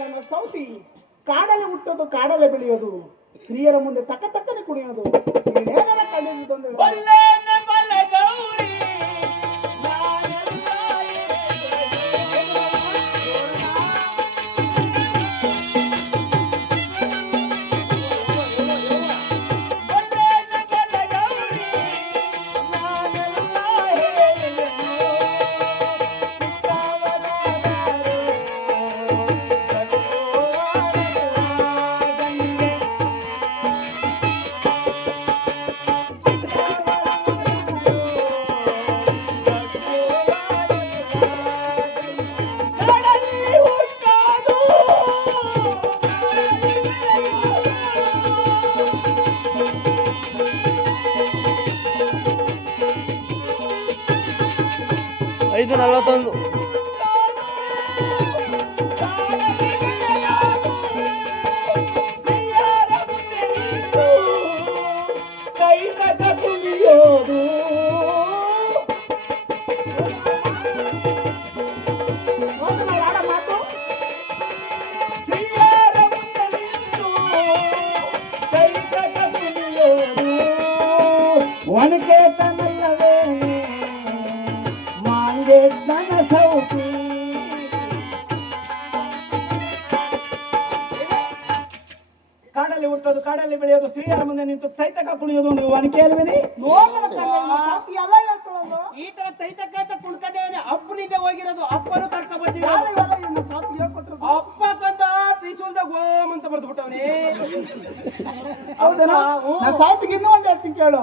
ನನ್ನ ಸೌತಿ. ಕಾಡಲ್ಲಿ ಹುಟ್ಟೋದು, ಕಾಡಲ್ಲೇ ಬೆಳೆಯೋದು, ಸ್ತ್ರೀಯರ ಮುಂದೆ ತಕ್ಕನೆ ಕುಣಿಯೋದು. ನೀನೇನೆಲ್ಲ ಕಂಡಿದ್ದೊಂದು ಒನಕೆ ತನ್ನಲ್ಲವೇ ಮಾಂಗೆ ನನ್ನ ಸೌತಿ. ಕಾಡಲ್ಲಿ ಹುಟ್ಟೋದು, ಕಾಡಲ್ಲಿ ಬೆಳೆಯೋದು, ಸ್ತ್ರೀಯರ ಮುಂದೆ ನಿಂತು ತೈತಕ ಕುಣಿಯೋದು ಒಂದು ಒನಕೆ ಅಲ್ವೇನೆ? ಈ ತರ ತೈತಕ್ಕ ಕುಣ್ಕೊಂಡೇನೆ ಅಪ್ಪನಿಂದ ಹೋಗಿರೋದು. ಅಪ್ಪನು ಕರ್ಕ ಬಂದಿರೋ ಅಪ್ಪ ಕಂದ ತ್ರಿಶೂಲ್ದಾಗ ಓಂ ಅಂತ ಬರ್ದು ಬಿಟ್ಟವನೇ. ಹೌದಾ? ಸಾತಿಗೆ ಇನ್ನೂ ಒಂದು ಹೇಳ್ತೀನಿ ಕೇಳು.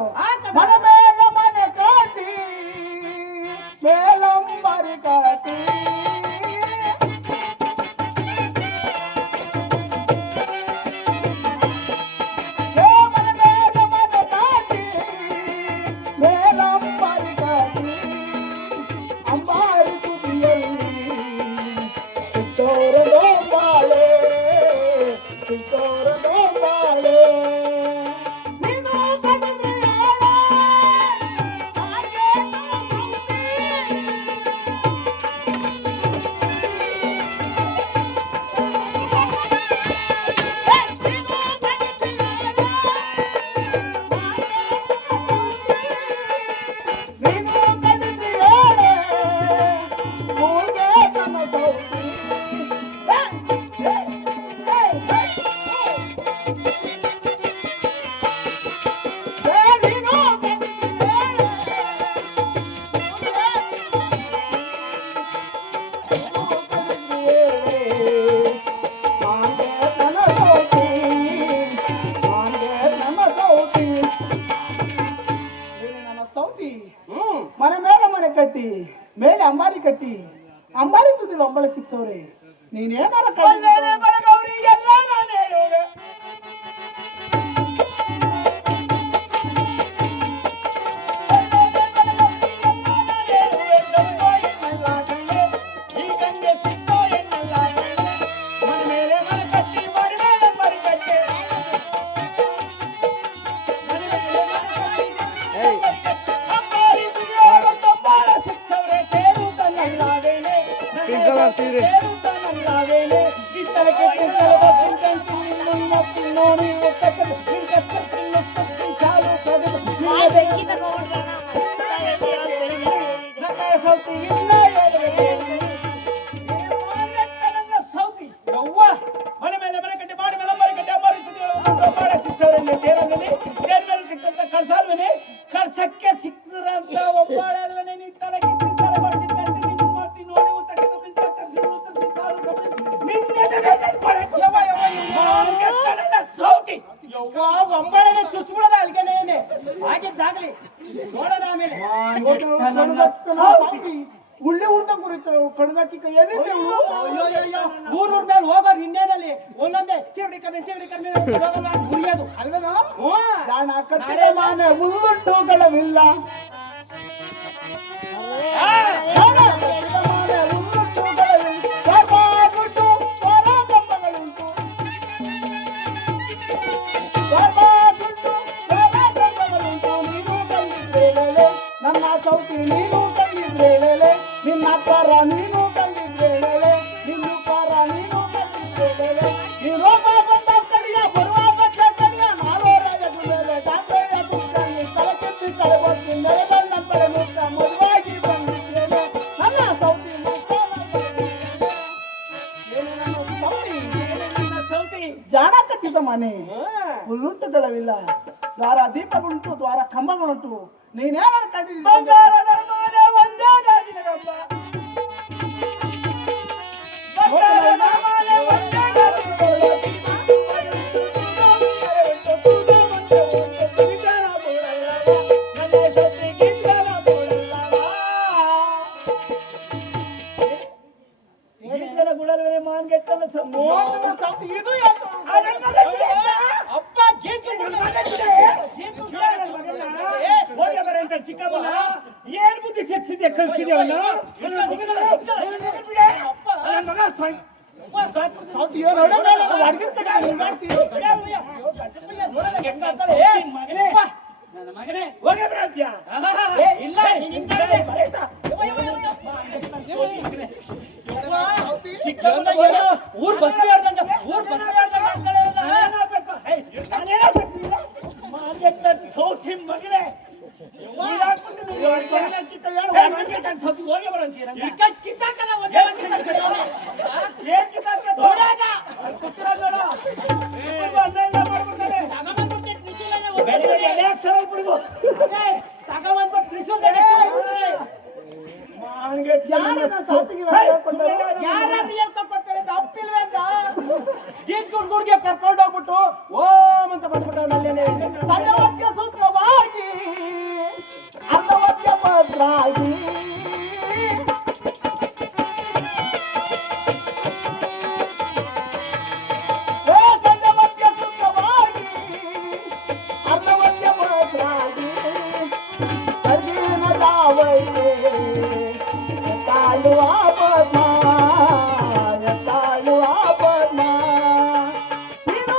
ಮನೆ ಮೇಲೆ ಮನೆ ಕಾಟಿ, ಮೇಲಂಬರಿ ಕಾಟಿ, ಮೇಲಂಬರಿ ಕಾಟಿ, ಅಂಬಾರಿ ತುದಿಯಲ್ಲಿ ಸಿದ್ದೋರದೋ ಬಾಳೆ, ಸಿದ್ದೋರದೋ ಬಾಳೆ. ಮನೆ ಮೇಲೆ ಮನೆ ಕಟ್ಟಿ, ಮೇಲೆ ಅಂಬಾರಿ ಕಟ್ಟಿ, ಅಂಬಾರಿ ತುದಿಲು ಅಂಬಳ ಸಿಕ್ಸವ್ರೆ. ನೀನೇನಾರ ಬರಗೌರಿ ಎಲ್ಲ ನಾನೇ ಸೀರೆ ನಾವೇನೆ ಇತ್ತಲಕ್ಕೆ ನೋಡಿ ಚಾಲು ಸೌತಿ ಸೌತಿ ಯವ್ವ ಮನೆ ಮೇಲೆ ಮನೆ ಕಟ್ಟಿ ಮಾಡಿ ಮೇಲೆ ಮನೆ ಕಟ್ಟಿ ಅಮ್ಮ ಸಿಕ್ಸವರಲ್ಲಿ ತೇರಲ್ಲಿ ತೇರ್ ಮೇಲೆ ಸಿಕ್ಕಂತ ಕಳ್ಸಾಲ್ವೇನೆ ಕಳ್ಸಕ್ಕೆ ಸಿಕ್ಕಿದ್ರಂತ ಒಬ್ಬಾಳಲ್ವೇನೆ ನೀ ತಲೆ ಕಿತ್ತಿ ತಲೆ ಕೊಡ್ತೀನಿ ಕಂತೀನಿ ಮಾಡ್ತೀನಿ ನೋಡಿ ಉತ್ತಕ್ಕೆ ಸೌತಿ ಯವ್ವ ಒಂಬಳನೆ ಚುಚ್ಬಿಡದ ಅಲ್ಗೇನೆ ಆಗಿದ್ದಾಗ್ಲಿ ನೋಡೋಣ ಆಮೇಲೆ ಉಳ್ಳಿ ಊರ್ದ ಕುರಿತು ಕಡ್ದಾಕಿ ಏನಿದೆ ಊರ್ ಮೇಲೆ ಹೋಗೋರು ಇನ್ನೇನಲ್ಲಿ ಒಂದೊಂದೇ ಚಿವಡಿ ಕಮ್ಮಿ ಮುರಿಯೋದು ಅಲ್ವೇನೋ ಹ್ಞೂ ಜಾಣ ಕಟ್ಟಿದ ಮಾನೆ ಉಲ್ಲುಂಟುಗಳವಿಲ್ಲ ನನ್ನ ಸೌತಿ ನೀನು ತಂದಿದ್ರೇಳೆ ನಿನ್ನ ಪರ ನೀನು ತಂದಿದ್ರೇಳೆ ನಿನ್ನ ಪರ ನೀನು ತಂದಿದ್ರೇಳೆ ನೀನು ಬಂದ ಕಡಿಯ ಬರುವ ಪಕ್ಷ ಕಡಿಯ ನಾಲ್ವರಾಗ ಮೇಲೆ ದಾಸಯ್ಯ ಪುಸ್ತಕಿ ತಲೆ ಕೆತ್ತಿ ತಲೆ ಬರ್ತೀನಿ ನೆಲೆ ಬಂದ ಪಡೆ ಮುಟ್ಟ ಮದುವಾಗಿ ಬಂದಿದ್ರೇಳೆ ನನ್ನ ಸೌತಿ ಸೌತಿ ಜಾಣ ಕಟ್ಟಿದ ಮನೆ ಹುಲ್ಲುಂಟುಗಳವಿಲ್ಲ ದ್ವಾರ ದೀಪಗಳುಂಟು ದ್ವಾರ ಕಂಬಗಳುಂಟು ನೀನೇನ ಕಂಡಿದ್ದೀವಿ ಬಂಗಾರದ ಮನೆ ಒಂದೇ ಗಾಜಿನರಮ್ಮ ಬಂಗಾರದ ಮನೆ ಒಂದೇ ಗುಡಲ್ವೇ ಮಾನ್ಗೆಟ್ಟನ ಸೌತಿ ಇದು ಅಪ್ಪ ಗೀತು ಚಿಕ್ಕಮ್ಮನ ಏನ್ ಬುದ್ಧಿ ಸಿಕ್ಸಿದ್ಯಾ ಕಲ್ಸಿದ್ಯವನ್ನ ಸೌತಿ ಏನು ಅಡ್ಗೆ ಕಟ್ಟಿ ಮಾಡ್ತೀವಿ ನನ್ನ ಮಗನೇ ಹೋಗಿ ಬರಾತ್ಯ ಇಲ್ಲ ಚಿಕ್ಕವನ್ನ ಏನೋ ಊರ್ ಬಸ್ ಸೌತಿ ಮಗನೇ ಹೋಗಿ ಬರಂತೀರ ಯಾರು ಹೇಳ್ಕೊಡ್ತಾರೆ ಅಪ್ಪಿಲ್ವೇ ಅಂತ ಗೀಚ್ಕೊಂಡು ಗುಡ್ಗೆ ಕರ್ಕೊಂಡು ಹೋಗ್ಬಿಟ್ಟು ಓಂ ಅಂತ ಬಂದ್ಬಿಟ್ಟವನಲ್ಲೇನೆ ಸಜವತ್ಯ ಸೂತ್ರವಾಗಿ ಅರ್ಥವತ್ಯ ಭದ್ರಾಗಿ ಸಜವತ್ಯ ಸೂತ್ರವಾಗಿ ಅರ್ಥವತ್ಯ ಭದ್ರಾಗಿ ತಾಳುವ ಪದ್ಮ ತಾಳುವ ಪದ್ಮ ನೀನು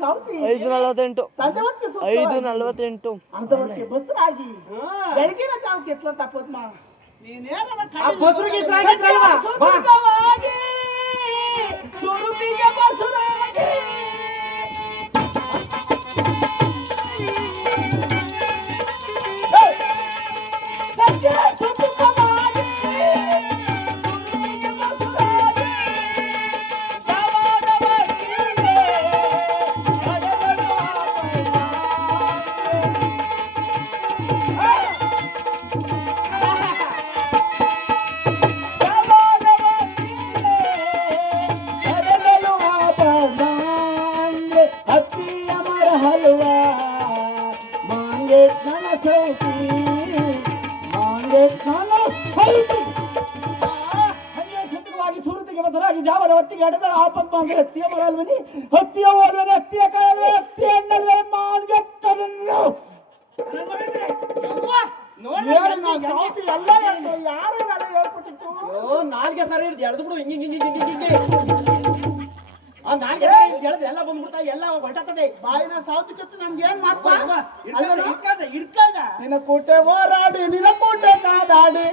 ಸೌತಿ 5:48 ಸಂಜೆವತ್ತಿ 5:48 ಅಂತವಕ್ಕೆ ಬಸ್ರಾಗಿ ಬೆಳಗಿನ ಜಾವಕ್ಕೆ ಎತ್ಲ ತಪ್ಪದ್ಮ ನೀನೇನ ಬಸ್ರಿಗೆ ಇದ್ರಾಗಿದ್ರಲ್ವಾ? ಬಾ. ಸುರುಪಿಗೆ ಬಸುರಾಗಿ ಸತ್ಯ ಸುಖವಾಗಿ ಸುರುಪಿಗೆ ಬಸುರಾಗಿ ಬೆಳಗ್ಗೆ ಜಾವದ ಹೊತ್ತಿಗೆ ಅಡದಳ ಆಪತ್ ಅಂದ್ರೆ ಹತ್ತಿಯ ಮರಲ್ವನಿ ಹತ್ತಿಯ ಹೋಲ್ವನಿ ಹತ್ತಿಯ ಕಾಯಲ್ವೇ ಹತ್ತಿಯ ಎಣ್ಣಲ್ವೇ ಮಾನ್ಗೆ ಕಣ್ಣು ನಾಲ್ಗೆ ಸರಿ ಹಿಡ್ದು ಎಳ್ದು ಬಿಡು ಹಿಂಗೆ ಆ ನಾಲ್ಗೆ ಸರಿ ಹಿಡ್ದು ಎಳ್ದು ಎಲ್ಲ ಬಂದ್ಬಿಡ್ತಾ ಎಲ್ಲ ಹೊರಟತ್ತದೆ. ಬಾಯಿನ ಸಾವತಿ ಜೊತೆ ನಮ್ಗೆ ಏನ್ ಮಾಡ್ತಾ ಹಿಡ್ಕಲ್ದ ನಿನ್ನ ಕೂಟೆ ಹೋರಾಡಿ ನಿನ್ನ ಕೂಟೆ ಕಾದಾಡಿ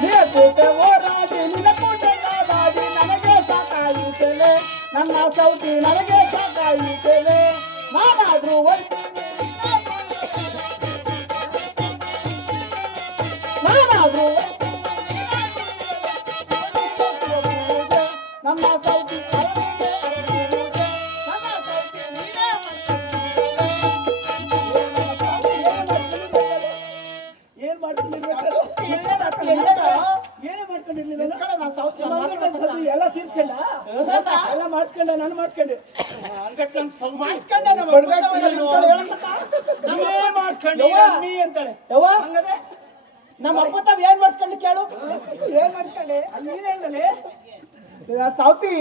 ನಿನ್ನ ಕೂಟೆ ಹೋರಾಡಿ ನಿನ್ನ ಕೂಟೆ ಕಾದಾಡಿ ನನಗೆ ಸಾಕಾಯಿತೇನೆ ನನ್ನ ಸೌತಿ ನನಗೆ ಸಾಕಾಯಿತೇನೆ ನಾನಾದ್ರೂ ನಾನಾದ್ರೂ ನಮ್ಮ ಸೌತಿ ಏನ್ ಮಾಡ್ಕೊಂಡಿರ್ಲಿಲ್ಲ ಎಲ್ಲ ತೀರ್ಸ್ಕೊಂಡ ಎಲ್ಲ ಮಾಡಿಸ್ಕೊಂಡ ನಾನು ಮಾಡಿಸ್ಕೊಂಡೆ ನೀ ಅಂತಾಳೆ ಹಂಗಾದ್ರೆ ನಮ್ಮ ಅಪ್ಪ ತಾವ್ ಏನ್ ಮಾಡಿಸ್ಕೊಂಡು ಕೇಳು ಏನ್ ಮಾಡಿಸ್ಕೊಂಡೆ ನೀನ್ ಹೇಳಲಿ ಸೌತಿ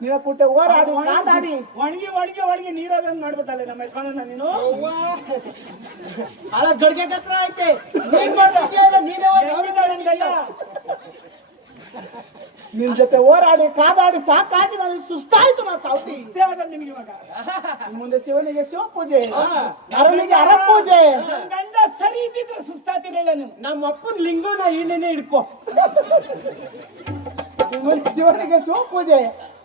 ನಿನ್ನ ಪುಟ್ಟ ಹೋರಾಡಿ ಕಾದಾಡಿ ಒಣಗಿ ಒಣಗಿ ಒಣಗಿ ನೀರಾದಂಗ್ ಮಾಡ್ಬಿಟ್ಟಲ್ಲ ನಮ್ಮ ಯಜಮಾನನ ನೀನು ಅಲ್ಲ ಗಡ್ಗೆ ಹತ್ರ ಐತೆ ನೀನ್ ಮಾಡ್ತಿದ್ಯಲ್ಲ ನೀನೇ ನಿನ್ ಜೊತೆ ಹೋರಾಡಿ ಕಾದಾಡಿ ಸಾಕಾಗಿ ನನಗೆ ಸುಸ್ತಾಯ್ತು ನಾ ಸೌತಿ ಇಷ್ಟೇ ಆಗಲ್ಲ ನಿಮ್ಗೆ ಇವಾಗ ಮುಂದೆ ಶಿವನಿಗೆ ಶಿವ ಪೂಜೆ ಅರನಿಗೆ ಅರ ಪೂಜೆ ನನ್ ಗಂಡ ಸರಿ ಇದ್ದಿದ್ರೆ ಸುಸ್ತಾತಿರಲ್ಲ ನೀನು ನಮ್ಮ ಅಪ್ಪನ ಲಿಂಗನ ಇಲ್ಲೇನೆ ಹಿಡ್ಕೊ. ಶಿವನಿಗೆ ಶಿವ ಪೂಜೆ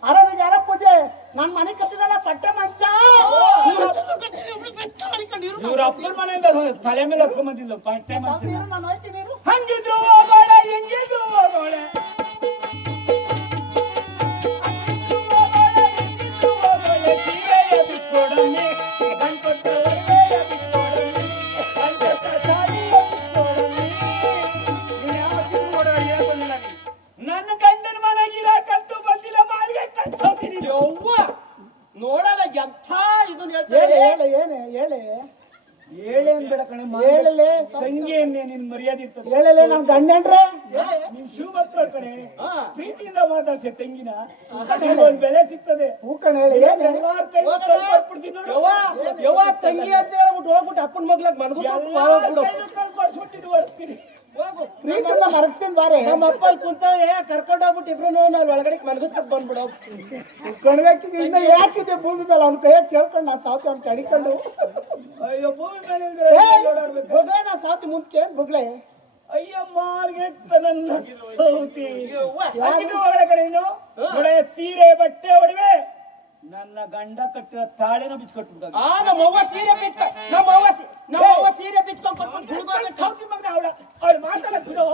ಅರನಿಗೆ ಅರ ಪೂಜೆ ನನ್ ಮನೆ ಕತ್ತಿದಲ್ಲ ಪಟ್ಟೆ ಮಂಚ ಇವ್ರ ಅಪ್ಪನ ಮನೆಯಿಂದ ತಲೆ ಮೇಲೆ ಹೊತ್ಕೊಂಡ್ ಬಂದಿಲ್ಲ ಪಟ್ಟೆ ಮಂಚ ನಾನು ಹೋಯ್ತೀನಿ ಹಂಗಿದ್ರು ಹೋಗೋಣ ಹೆಂಗಿದ್ರು ಹೋಗೋಣ ನನ್ನ ಗಂಡನ ಮನೆಗಿರಕಂತೂ ಬಂದಿಲ್ಲ ಮಾರಿಗೆ ಕಳ್ಸೋತೀನಿ ಯವ್ವ ನೋಡದ ಎಂಥ ಇದನ್ನ ಹೇಳಿ ಹೇಳ್ತಾರೆ. ಹೇಳಿ ಏನೇ ಹೇಳಿ ಹೇಳಿ ಅನ್ಬೇಡ ಕಣೆ ಹೇಳಲೆ ತಂಗಿ ಅನ್ನೆ ನಿನ್ ಮರ್ಯಾದೆ ಇರ್ತದೆ ಹೇಳಲೆ ನಮ್ ಗಂಡನ್ರೆ ನೀನ್ ಶಿವಭಕ್ತಳ ಕಣೆ ಪ್ರೀತಿಯಿಂದ ಮಾತಾಡ್ಸೆ ತಂಗಿನ ಒಂದ್ ಬೆಲೆ ಸಿಗ್ತದೆ ಹೂಕಣ್ ಹೇಳಿ ಏನೇ ಎಲ್ಲಾರ್ ಕೈ ಕೊಟ್ಬಿಡ್ತೀನಿ ನೋಡು ಯವ್ವ ತಂಗಿ ಅಂತ ಹೇಳ್ಬಿಟ್ಟು ಹೋಗ್ಬಿಟ್ಟು ಅಪ್ಪನ ಮಗ್ಲಾಗ ಮನಗು ಕಲ್ಕೊಡ್ಸ್ಬಿಟ್ಟಿದ್ದು ಹೊಡ್ಸ್ತೀನಿ ಪ್ರೀತಿಯಿಂದ ಮರಗಿಸ್ತೀನಿ ಬಾರೆ ನಮ್ಮ ಅಪ್ಪ ಅಲ್ಲಿ ಕುಂತವ್ರೆ ಕರ್ಕೊಂಡು ಹೋಗ್ಬಿಟ್ಟು ಇಬ್ರು ನಾವು ಒಳಗಡೆ ಮನಗಿಸ್ಕೊಂಡ್ ಬಂದ್ಬಿಡು. ಕಣ್ಗಕ್ಕಿಗೆ ಇನ್ನ ಯಾಕಿದೆ ಭೂಮಿ ಮೇಲೆ ಅವ್ನ ಕೈಯಾಗ ಕೇಳ್ಕೊಂಡು ನಾ ಸಾವ್ತಿ ಅವ್ನ ಕಡಿಕೊಂಡು ಅಯ್ಯೋ ಭೂಮಿ ಮೇಲೆ ಇದ್ರೆ ಓಡಾಡ್ಬೇಕು ಬೊಗ್ಲೆ ನಾ ಸಾವ್ತಿ ಮುಂದ್ಕೆ ಬೊಗ್ಲೆ ಅಯ್ಯ ಮಾರ್ಗೆಟ್ಟ ನನ್ನ ಸೌತಿ ಹಾಗಿದ್ರು ಒಳ ಕಡೆ ಇನ್ನು ನೋಡ ಸೀರೆ ಬಟ್ಟೆ ಒಡವೆ ನನ್ನ ಗಂಡ ಕಟ್ಟಿರೋ ತಾಳಿನ ಬಿಚ್ಕೊಟ್ಬಿಟ್ಟ ಆ ನಮ್ಮವ್ವ ಸೀರೆ ಬಿಚ್ಕ ನಮ್ಮವ್ವ ಸೀರೆ ಬಿಚ್ಕೊಂಡ್ ಕೊಟ್ಬಿಟ್ಟು ಸೌತಿ ಮಗನ ಅವಳು ಮಾತಾಡಕ್ ಬಿಡು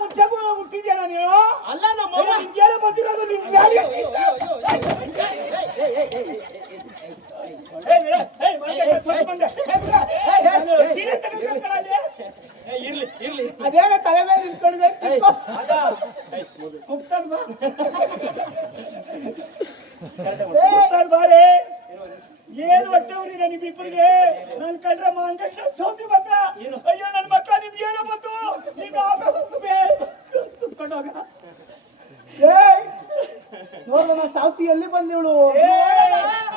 ಮುಂಚೆಗೂ ಹುಟ್ಟಿದ್ಯಾ ನೀನು ಅಲ್ಲ ನಮ್ಮವ್ವ ನಿಮ್ಗೇನೋ ಬಂದಿರೋದು ನಿಮ್ ಗಾಡಿ ಸೀರೆ ತೆಗೆದುಕೊಳ್ಳಿ ಇರ್ಲಿ ಅದೇನ ತಲೆ ಮೇಲೆ ನಿಂತ್ಕೊಂಡಿದೆ ಬಾರೆ ಏನ್ ಹೊಟ್ಟೆವ್ರಿ ನಿಮ್ಮಿಬ್ಬರಿಗೆ ನನ್ ಕಂಡ್ರೆ ಮಾಂಗಂಡ ಸೌತಿ ಮಕ್ಕಳ ಅಯ್ಯೋ ನನ್ ಮಕ್ಕಳ ನಿಮ್ಗೆ ಏನೋ ಬಂತು ನೀನು ಸುತ್ಕೊಂಡೋಗ ನೋಡ್ದ ನಾ ಸಾವ್ತಿ ಎಲ್ಲಿ ಬಂದಿವಳು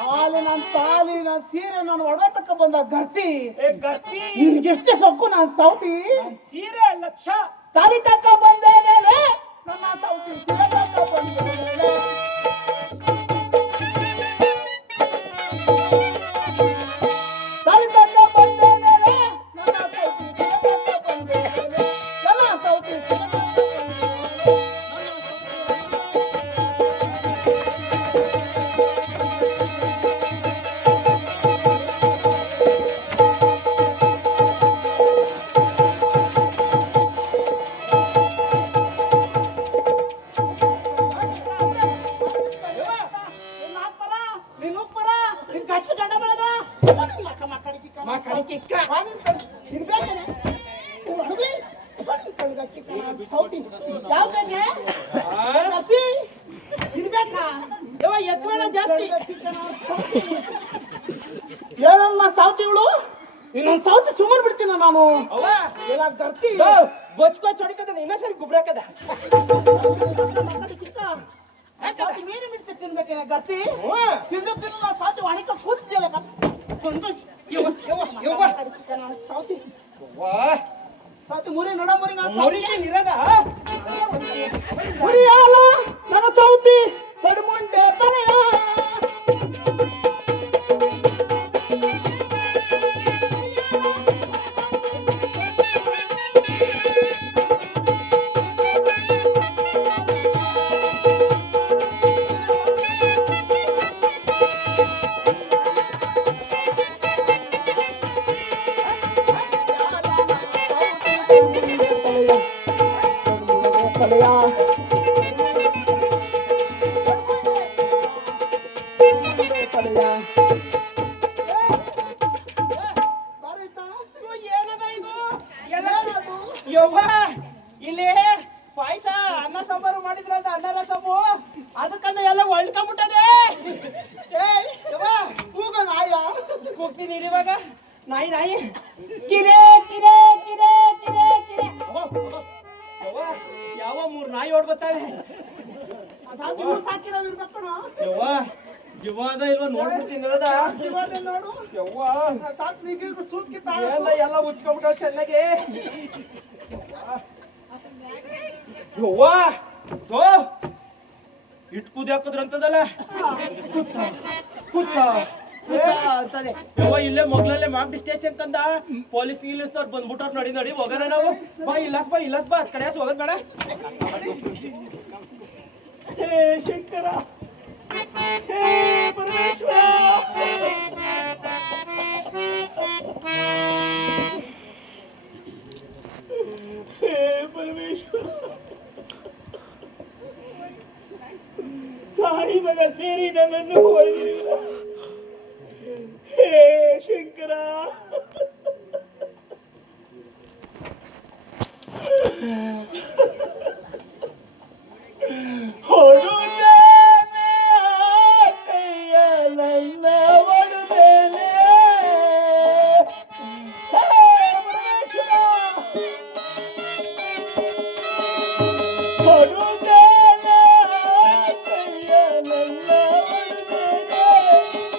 ಹಾಲು ನನ್ ತಾಲಿ ನನ್ ಸೀರೆ ನಾನು ಒಡವೆ ತಕ್ಕ ಬಂದ ಗರ್ತಿ ಗಟ್ಟಿ ನಿನ್ಗೆಷ್ಟೇ ಸೊಕ್ಕು ನಾನ್ ಸಾವ್ತಿ ಸೀರೆ ಲಕ್ಷ ತಾಲಿ ತಕ್ಕ ಬಂದೇನೆ ನನ್ನ ಸಾವ್ತಿ ಸೀರೆ ತಕ್ಕ ಬಂದೇನೆ ತಾಲಿ ತಕ್ಕ ಬಂದೇನೆ ನನ್ನ ಸಾವ್ತಿ ಸೀರೆ ತಕ್ಕ ಬಂದೇನೆ ನನ್ನ ಸಾವ್ತಿ ಸೀರೆ ತಕ್ಕ ಬಂದೇನೆ ಜಾಸ್ತಿ ಏನಮ್ಮ ಸಾವ್ತಿಗಳು ಇನ್ನೊಂದು ಸಾವ್ತಿ ಸುಮಾರು ಬಿಡ್ತೀನ ನಾನು ಅವ್ವ ಎಲ್ಲ ಗರ್ತಿ ಗೊಚ್ಕೊಚ್ ಹೊಡಿತದ ಇನ್ನೊಂದ್ ಸರಿ ಗುಬ್ರ ಹಾಕದ ಸಾತಿ ಮೀನು ಮಿಡ್ಸಿ ತಿನ್ಬೇಕೇನ ಗತಿ ತಿಂದು ತಿಂದು ನಾ ಸಾತಿ ಒಣಕ ಕೂತಿದ್ಯಲ್ಲ ಸಾತಿ ಸಾತಿ ಮುರಿ ನೋಡ ಮುರಿ ನಾ ಇರದ ಮುರಿಯಾಲ ನನ್ನ ಸೌತಿ ತಡ್ಮುಂಡೆ ತಲೆಯ ಏನದ ಇದು ಎಲ್ಲ ಯವ್ವ ಇಲ್ಲಿ ಪಾಯಸ ಅನ್ನ ಸಾಂಬಾರು ಮಾಡಿದ್ರಂತ ಅನ್ನ ರಸಮು ಅದಕ್ಕಂದ ಎಲ್ಲ ಒಳ್ಕೊಂಬಿಟ್ಟದೆ ಕೂಗ ನಾಯ ಕೂಗ್ತೀನಿ ಇವಾಗ ನಾಯಿ ನಾಯಿ ಕಿರೆ ಕಿರೆ ಕಿರೆ ಕಿರೆ ಕಿರೆ ಯವ್ವ ಯಾವ ಮೂರ್ ನಾಯಿ ಓಡ್ ಬರ್ತಾವೆ ಸಾತಿ ಸಾಕಿರೋ ಇರ್ಬೇಕಣ ಯವ್ವ ಜೀವಾದ ಇಲ್ವಾ ನೋಡ್ಬಿಡ್ತೀನಿ ಇರದ ಇವಾಗ ನೋಡು ಯವ್ವ ಸಾತ್ ನೀಗ ಸೂಟ್ಕಿತ್ತ ಎಲ್ಲ ಉಚ್ಕೊಂಡ್ಬಿಟ್ಟಾವ ಚೆನ್ನಾಗಿ ಯವ್ವ ತೋ ಇಟ್ ಕುದಿ ಹಾಕದ್ರಂತದಲ್ಲ ಕುತ್ತ ಕುತ್ತ ಅಂತಾನೆ ಯವ್ವ ಇಲ್ಲೇ ಮೊಗ್ಲಲ್ಲೇ ಮಾಗಡಿ ಸ್ಟೇಷನ್ ಕಂದ ಪೊಲೀಸ್ ಗಿಲೀಸ್ನವ್ರು ಬಂದ್ಬಿಟ್ಟವ್ರು ನಡಿ ನಡಿ ಹೋಗೋಣ ನಾವು ಬಾ ಇಲ್ಲಸ್ ಬಾ ಅದ್ ಕಡೆ ಹೋಗೋದ್ ಬೇಡ ಹೇ ಶಂಕರ ಹೇ ಪರಮೇಶ್ವರ ಹೇ ಪರಮೇಶ್ವರ ತಾಯಿ ಮಗ ಸೇರಿ ನನ್ನನ್ನು ಹೊಡೆದಿಲ್ಲ ಹೇ ಶಂಕರ ಹೊಡುತ್ತೇನೆ ಕೈಯ ನನ್ನ ಹೊಡುತ್ತೇನೆ ಹೊಡುತ್ತೇನೆ ಕೈಯ ನನ್ನ ಹೊಡುತ್ತೇನೆ ಹೊಡುತ್ತೇನೆ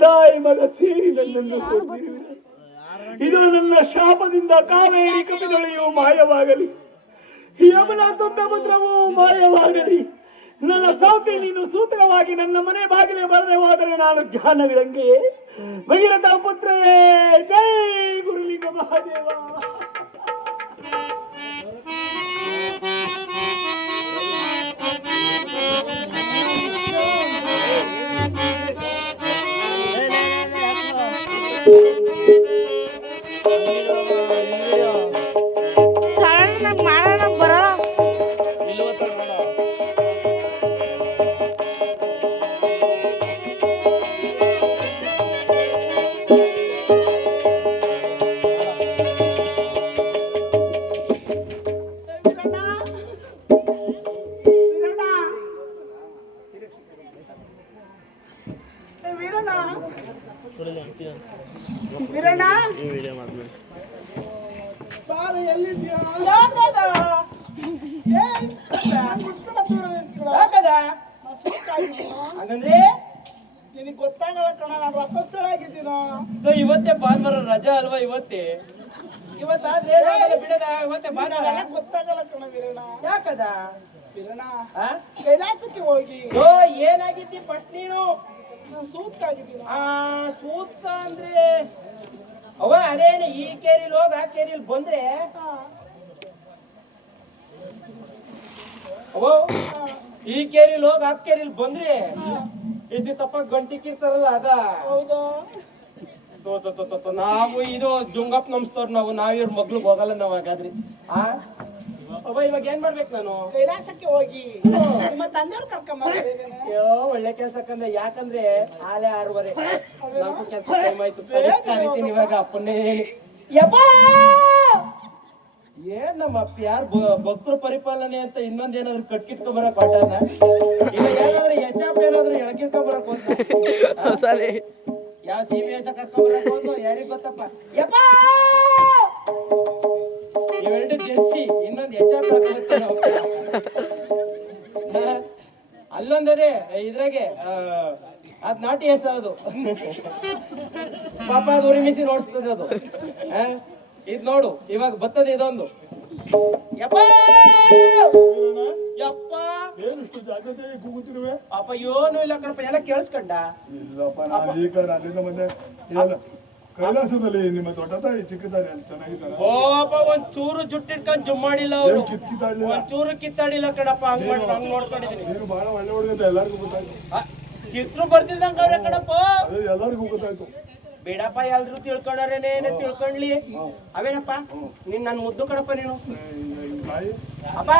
ತಾಯಿ ಮಗ ಸೇರಿ ನನ್ನನ್ನು ಕೊಂದಿರುವಿರ. ಇದು ನನ್ನ ಶಾಪದಿಂದ ಕಾವೇರಿ ಕಪಿದೊಳೆಯು ಮಾಯವಾಗಲಿ, ಯಮುನಾ ತುಂಗಭದ್ರವೂ ಮಾಯವಾಗಲಿ. ನನ್ನ ಸೌತಿ ನೀನು ಸೂತ್ರವಾಗಿ ನನ್ನ ಮನೆ ಬಾಗಿಲೆ ಬರದೆ ಹೋದರೆ ನಾನು ಜ್ಞಾನವಿರಂಗೆ ಭಗೀರಥ ಪುತ್ರೇ. ಜೈ ಗುರುಲಿಂಗ ಮಹಾದೇವ. ನಂಗೆ ಮಾಡೋಣ ಬರೋಣ. ವೀರಣ್ಣ ವೀರಣ್ಣ ಬಾರು ಎಲ್ಲಿದ್ದೀಯಾ? ಹಂಗಂದ್ರೆ ನಿನಗೆ ಗೊತ್ತಾಗಲ್ಲ ಕಣ, ನಾನು ರಥಸ್ಥಳ ಆಗಿದ್ದೀನ. ಇವತ್ತೇ ಭಾನುವಾರ ರಜಾ ಅಲ್ವಾ? ಇವತ್ತಾದ್ರೆ ಬಿಡದ ಇವತ್ತೇ ಭಾನುವಾರ ಗೊತ್ತಾಗಲ್ಲ ಕಣ ವೀರಣ್ಣ. ಯಾಕದ ವೀರಣ್ಣ ಆ? ಕೈಲಾಸಕ್ಕೆ ಹೋಗಿ ಓ ಏನಾಗಿದ್ದಿ ಫಸ್ಟ್ ನೀನು? ನಾನು ಸೂಕ್ತ ಆಗಿದ್ದೀನಿ. ಸೂತ್ತ ಅಂದ್ರೆ ಅವ ಅದೇನು ಈ ಕೇರಿಲ್ ಹೋಗ ಆ ಕೇರಿಲ್ ಬಂದ್ರೆ ಅವ ಈ ಕೇರಿಲ್ ಹೋಗ ಆ ಕೇರಿಲ್ ಬಂದ್ರೆ ಇದು ತಪ್ಪ ಗಂಟಿಕ್ಕಿರ್ತಾರಲ್ಲ ಅದ. ಹೌದಾ? ನಾವು ಇದು ಜುಂಗಪ್ ನಮ್ಸ್ತವ್ರ ನಾವ್ ಇವ್ರ ಮಗ್ಳಿಗೆ ಹೋಗಲ್ಲ ನಾವ್ ಹಾಗಾದ್ರಿ. ಅವ ಇವಾಗ ಏನ್ ಮಾಡ್ಬೇಕು ನಾನು? ಕೈಲಾಸಕ್ಕೆ ಹೋಗಿ ನಿಮ್ಮ ತಂದೆಯವ್ರು ಕರ್ಕೊಂಬರ್ತಾರೆ. ಅಯ್ಯೋ ಒಳ್ಳೆ ಕೆಲ್ಸಕ್ಕಂದ್ರೆ, ಯಾಕಂದ್ರೆ ಆಲೆ 6:30 ನಾಲ್ಕು ಕೆಲ್ಸ ಟೈಮ್ ಆಯ್ತು. ಕರಿತೀನಿ ಇವಾಗ ಅಪ್ಪನ್ನೇ. ಯಪ್ಪಾ ಏನ್ ನಮ್ಮ ಅಪ್ಪ ಯಾರು ಭಕ್ತರ ಪರಿಪಾಲನೆ ಅಂತ ಇನ್ನೊಂದೇನಾದ್ರು ಕಟ್ಕಿಟ್ಕೊ ಬರಕ್ ಹೊಟ್ಟಾನ. ಈಗ ಏನಾದ್ರು ಎಚ್ಚಾಪ್ ಏನಾದ್ರು ಎಳಕಿಟ್ಕೊ ಬರಕ್ ಹೋದ ಸರಿ ಯಾವ CBS ಕರ್ಕೊ ಬರಕ್ ಹೋದ್ನು ಯಾರಿಗ್ ಗೊತ್ತಪ್ಪ. ಯಪ್ಪಾ ಇವೆರಡು ಜೆರ್ಸಿ ಇನ್ನೊಂದು ಎಚ್ಚಾಪ್ ಅಲ್ಲೊಂದದೇ ಇದ್ರಾಗೆ ಅದ್ ನಾಟಿ ಹೆಸರು ಪಾಪ ಅದು ಉರಿಮಿಸಿ ನೋಡಿಸ್ತದೆ ಅದು. ಇದ್ ನೋಡು ಇವಾಗ ಬರ್ತದೆ ಇದೊಂದು. ಯಪ್ಪ ಯಪ್ಪ ಏನಿಷ್ಟು ಜಾಗ್ರತೆ ಕೂಗುತ್ತಿರುವೆ? ಅಪ್ಪ ಏನು ಇಲ್ಲ ಕಣಪ್ಪ, ಎಲ್ಲ ಕೇಳಿಸ್ಕೊಂಡ? ಇಲ್ಲಪ್ಪ, ನಾನು ಈಗ ಅಲ್ಲಿಂದ ಬಂದೆ. ಇಲ್ಲ ಕೈಲಾಸದಲ್ಲಿ ನಿಮ್ಮ ದೊಡ್ಡ ತಾಯಿ ಚಿಕ್ಕದಾರೆ ಅಂತ ಚೆನ್ನಾಗಿದ್ದಾರೆ. ಓಪ ಒಂಚೂರು ಜುಟ್ಟಿಟ್ಕೊಂಡ್ ಜುಮ್ ಮಾಡಿಲ್ಲ ಅವ್ರು, ಕಿತ್ತಾಡ್ಲಿಲ್ಲ, ಒಂಚೂರು ಕಿತ್ತಾಡಿಲ್ಲ ಕಣಪ್ಪ. ಹಂಗ್ ನೋಡ್ಕೊಂಡಿದೀನಿ. ನೀನು ಬಹಳ ಒಳ್ಳೆ ಹುಡುಗ, ಎಲ್ಲರಿಗೂ ಗೊತ್ತಾಯ್ತು. ಕಿತ್ರು ಬರ್ದಿಲ್ದಂಗ ಅವ್ರೆ ಕಣಪ್ಪ. ಅದೇ ಎಲ್ಲರಿಗೂ ಗೊತ್ತಾಯ್ತು. ಬೇಡಪ್ಪ ಎಲ್ರು ತಿಳ್ಕೊಂಡಾರೇನೆ ತಿಳ್ಕೊಂಡ್ಲಿ. ಅವೇನಪ್ಪ ನೀನ್ ನನ್ ಮುದ್ದು ಕಣಪ್ಪ ನೀನು. ತಾಯಿ ಅಪ್ಪ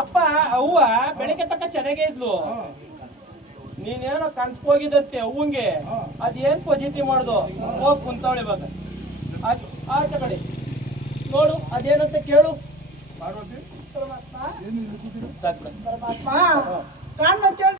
ಅಪ್ಪ ಅವ್ವ ಬೆಳಗ್ಗೆ ತಕ್ಕ ಚೆನ್ನಾಗೇ ಇದ್ಲು. ನೀನೇನೋ ಕನ್ಸ್ಕೋಗಿದಂತೆ ಅವ್ವಂಗೆ ಅದೇನ್ ಪಜಿತಿ ಮಾಡ್ದು ಹೋಗ್ ಕುಂತವಳೆ ಇವಾಗ ಆಚೆ ಕಡೆ ನೋಡು ಅದೇನಂತ ಕೇಳು. ಪಾರ್ವತಿ ಪರಮಾತ್ಮ ಏನು ಇಲ್ಲಿ ಕೂತಿರು? ಸಾಕು ಪರಮಾತ್ಮ ಕಾಣ್ದ ಕೇಳಿ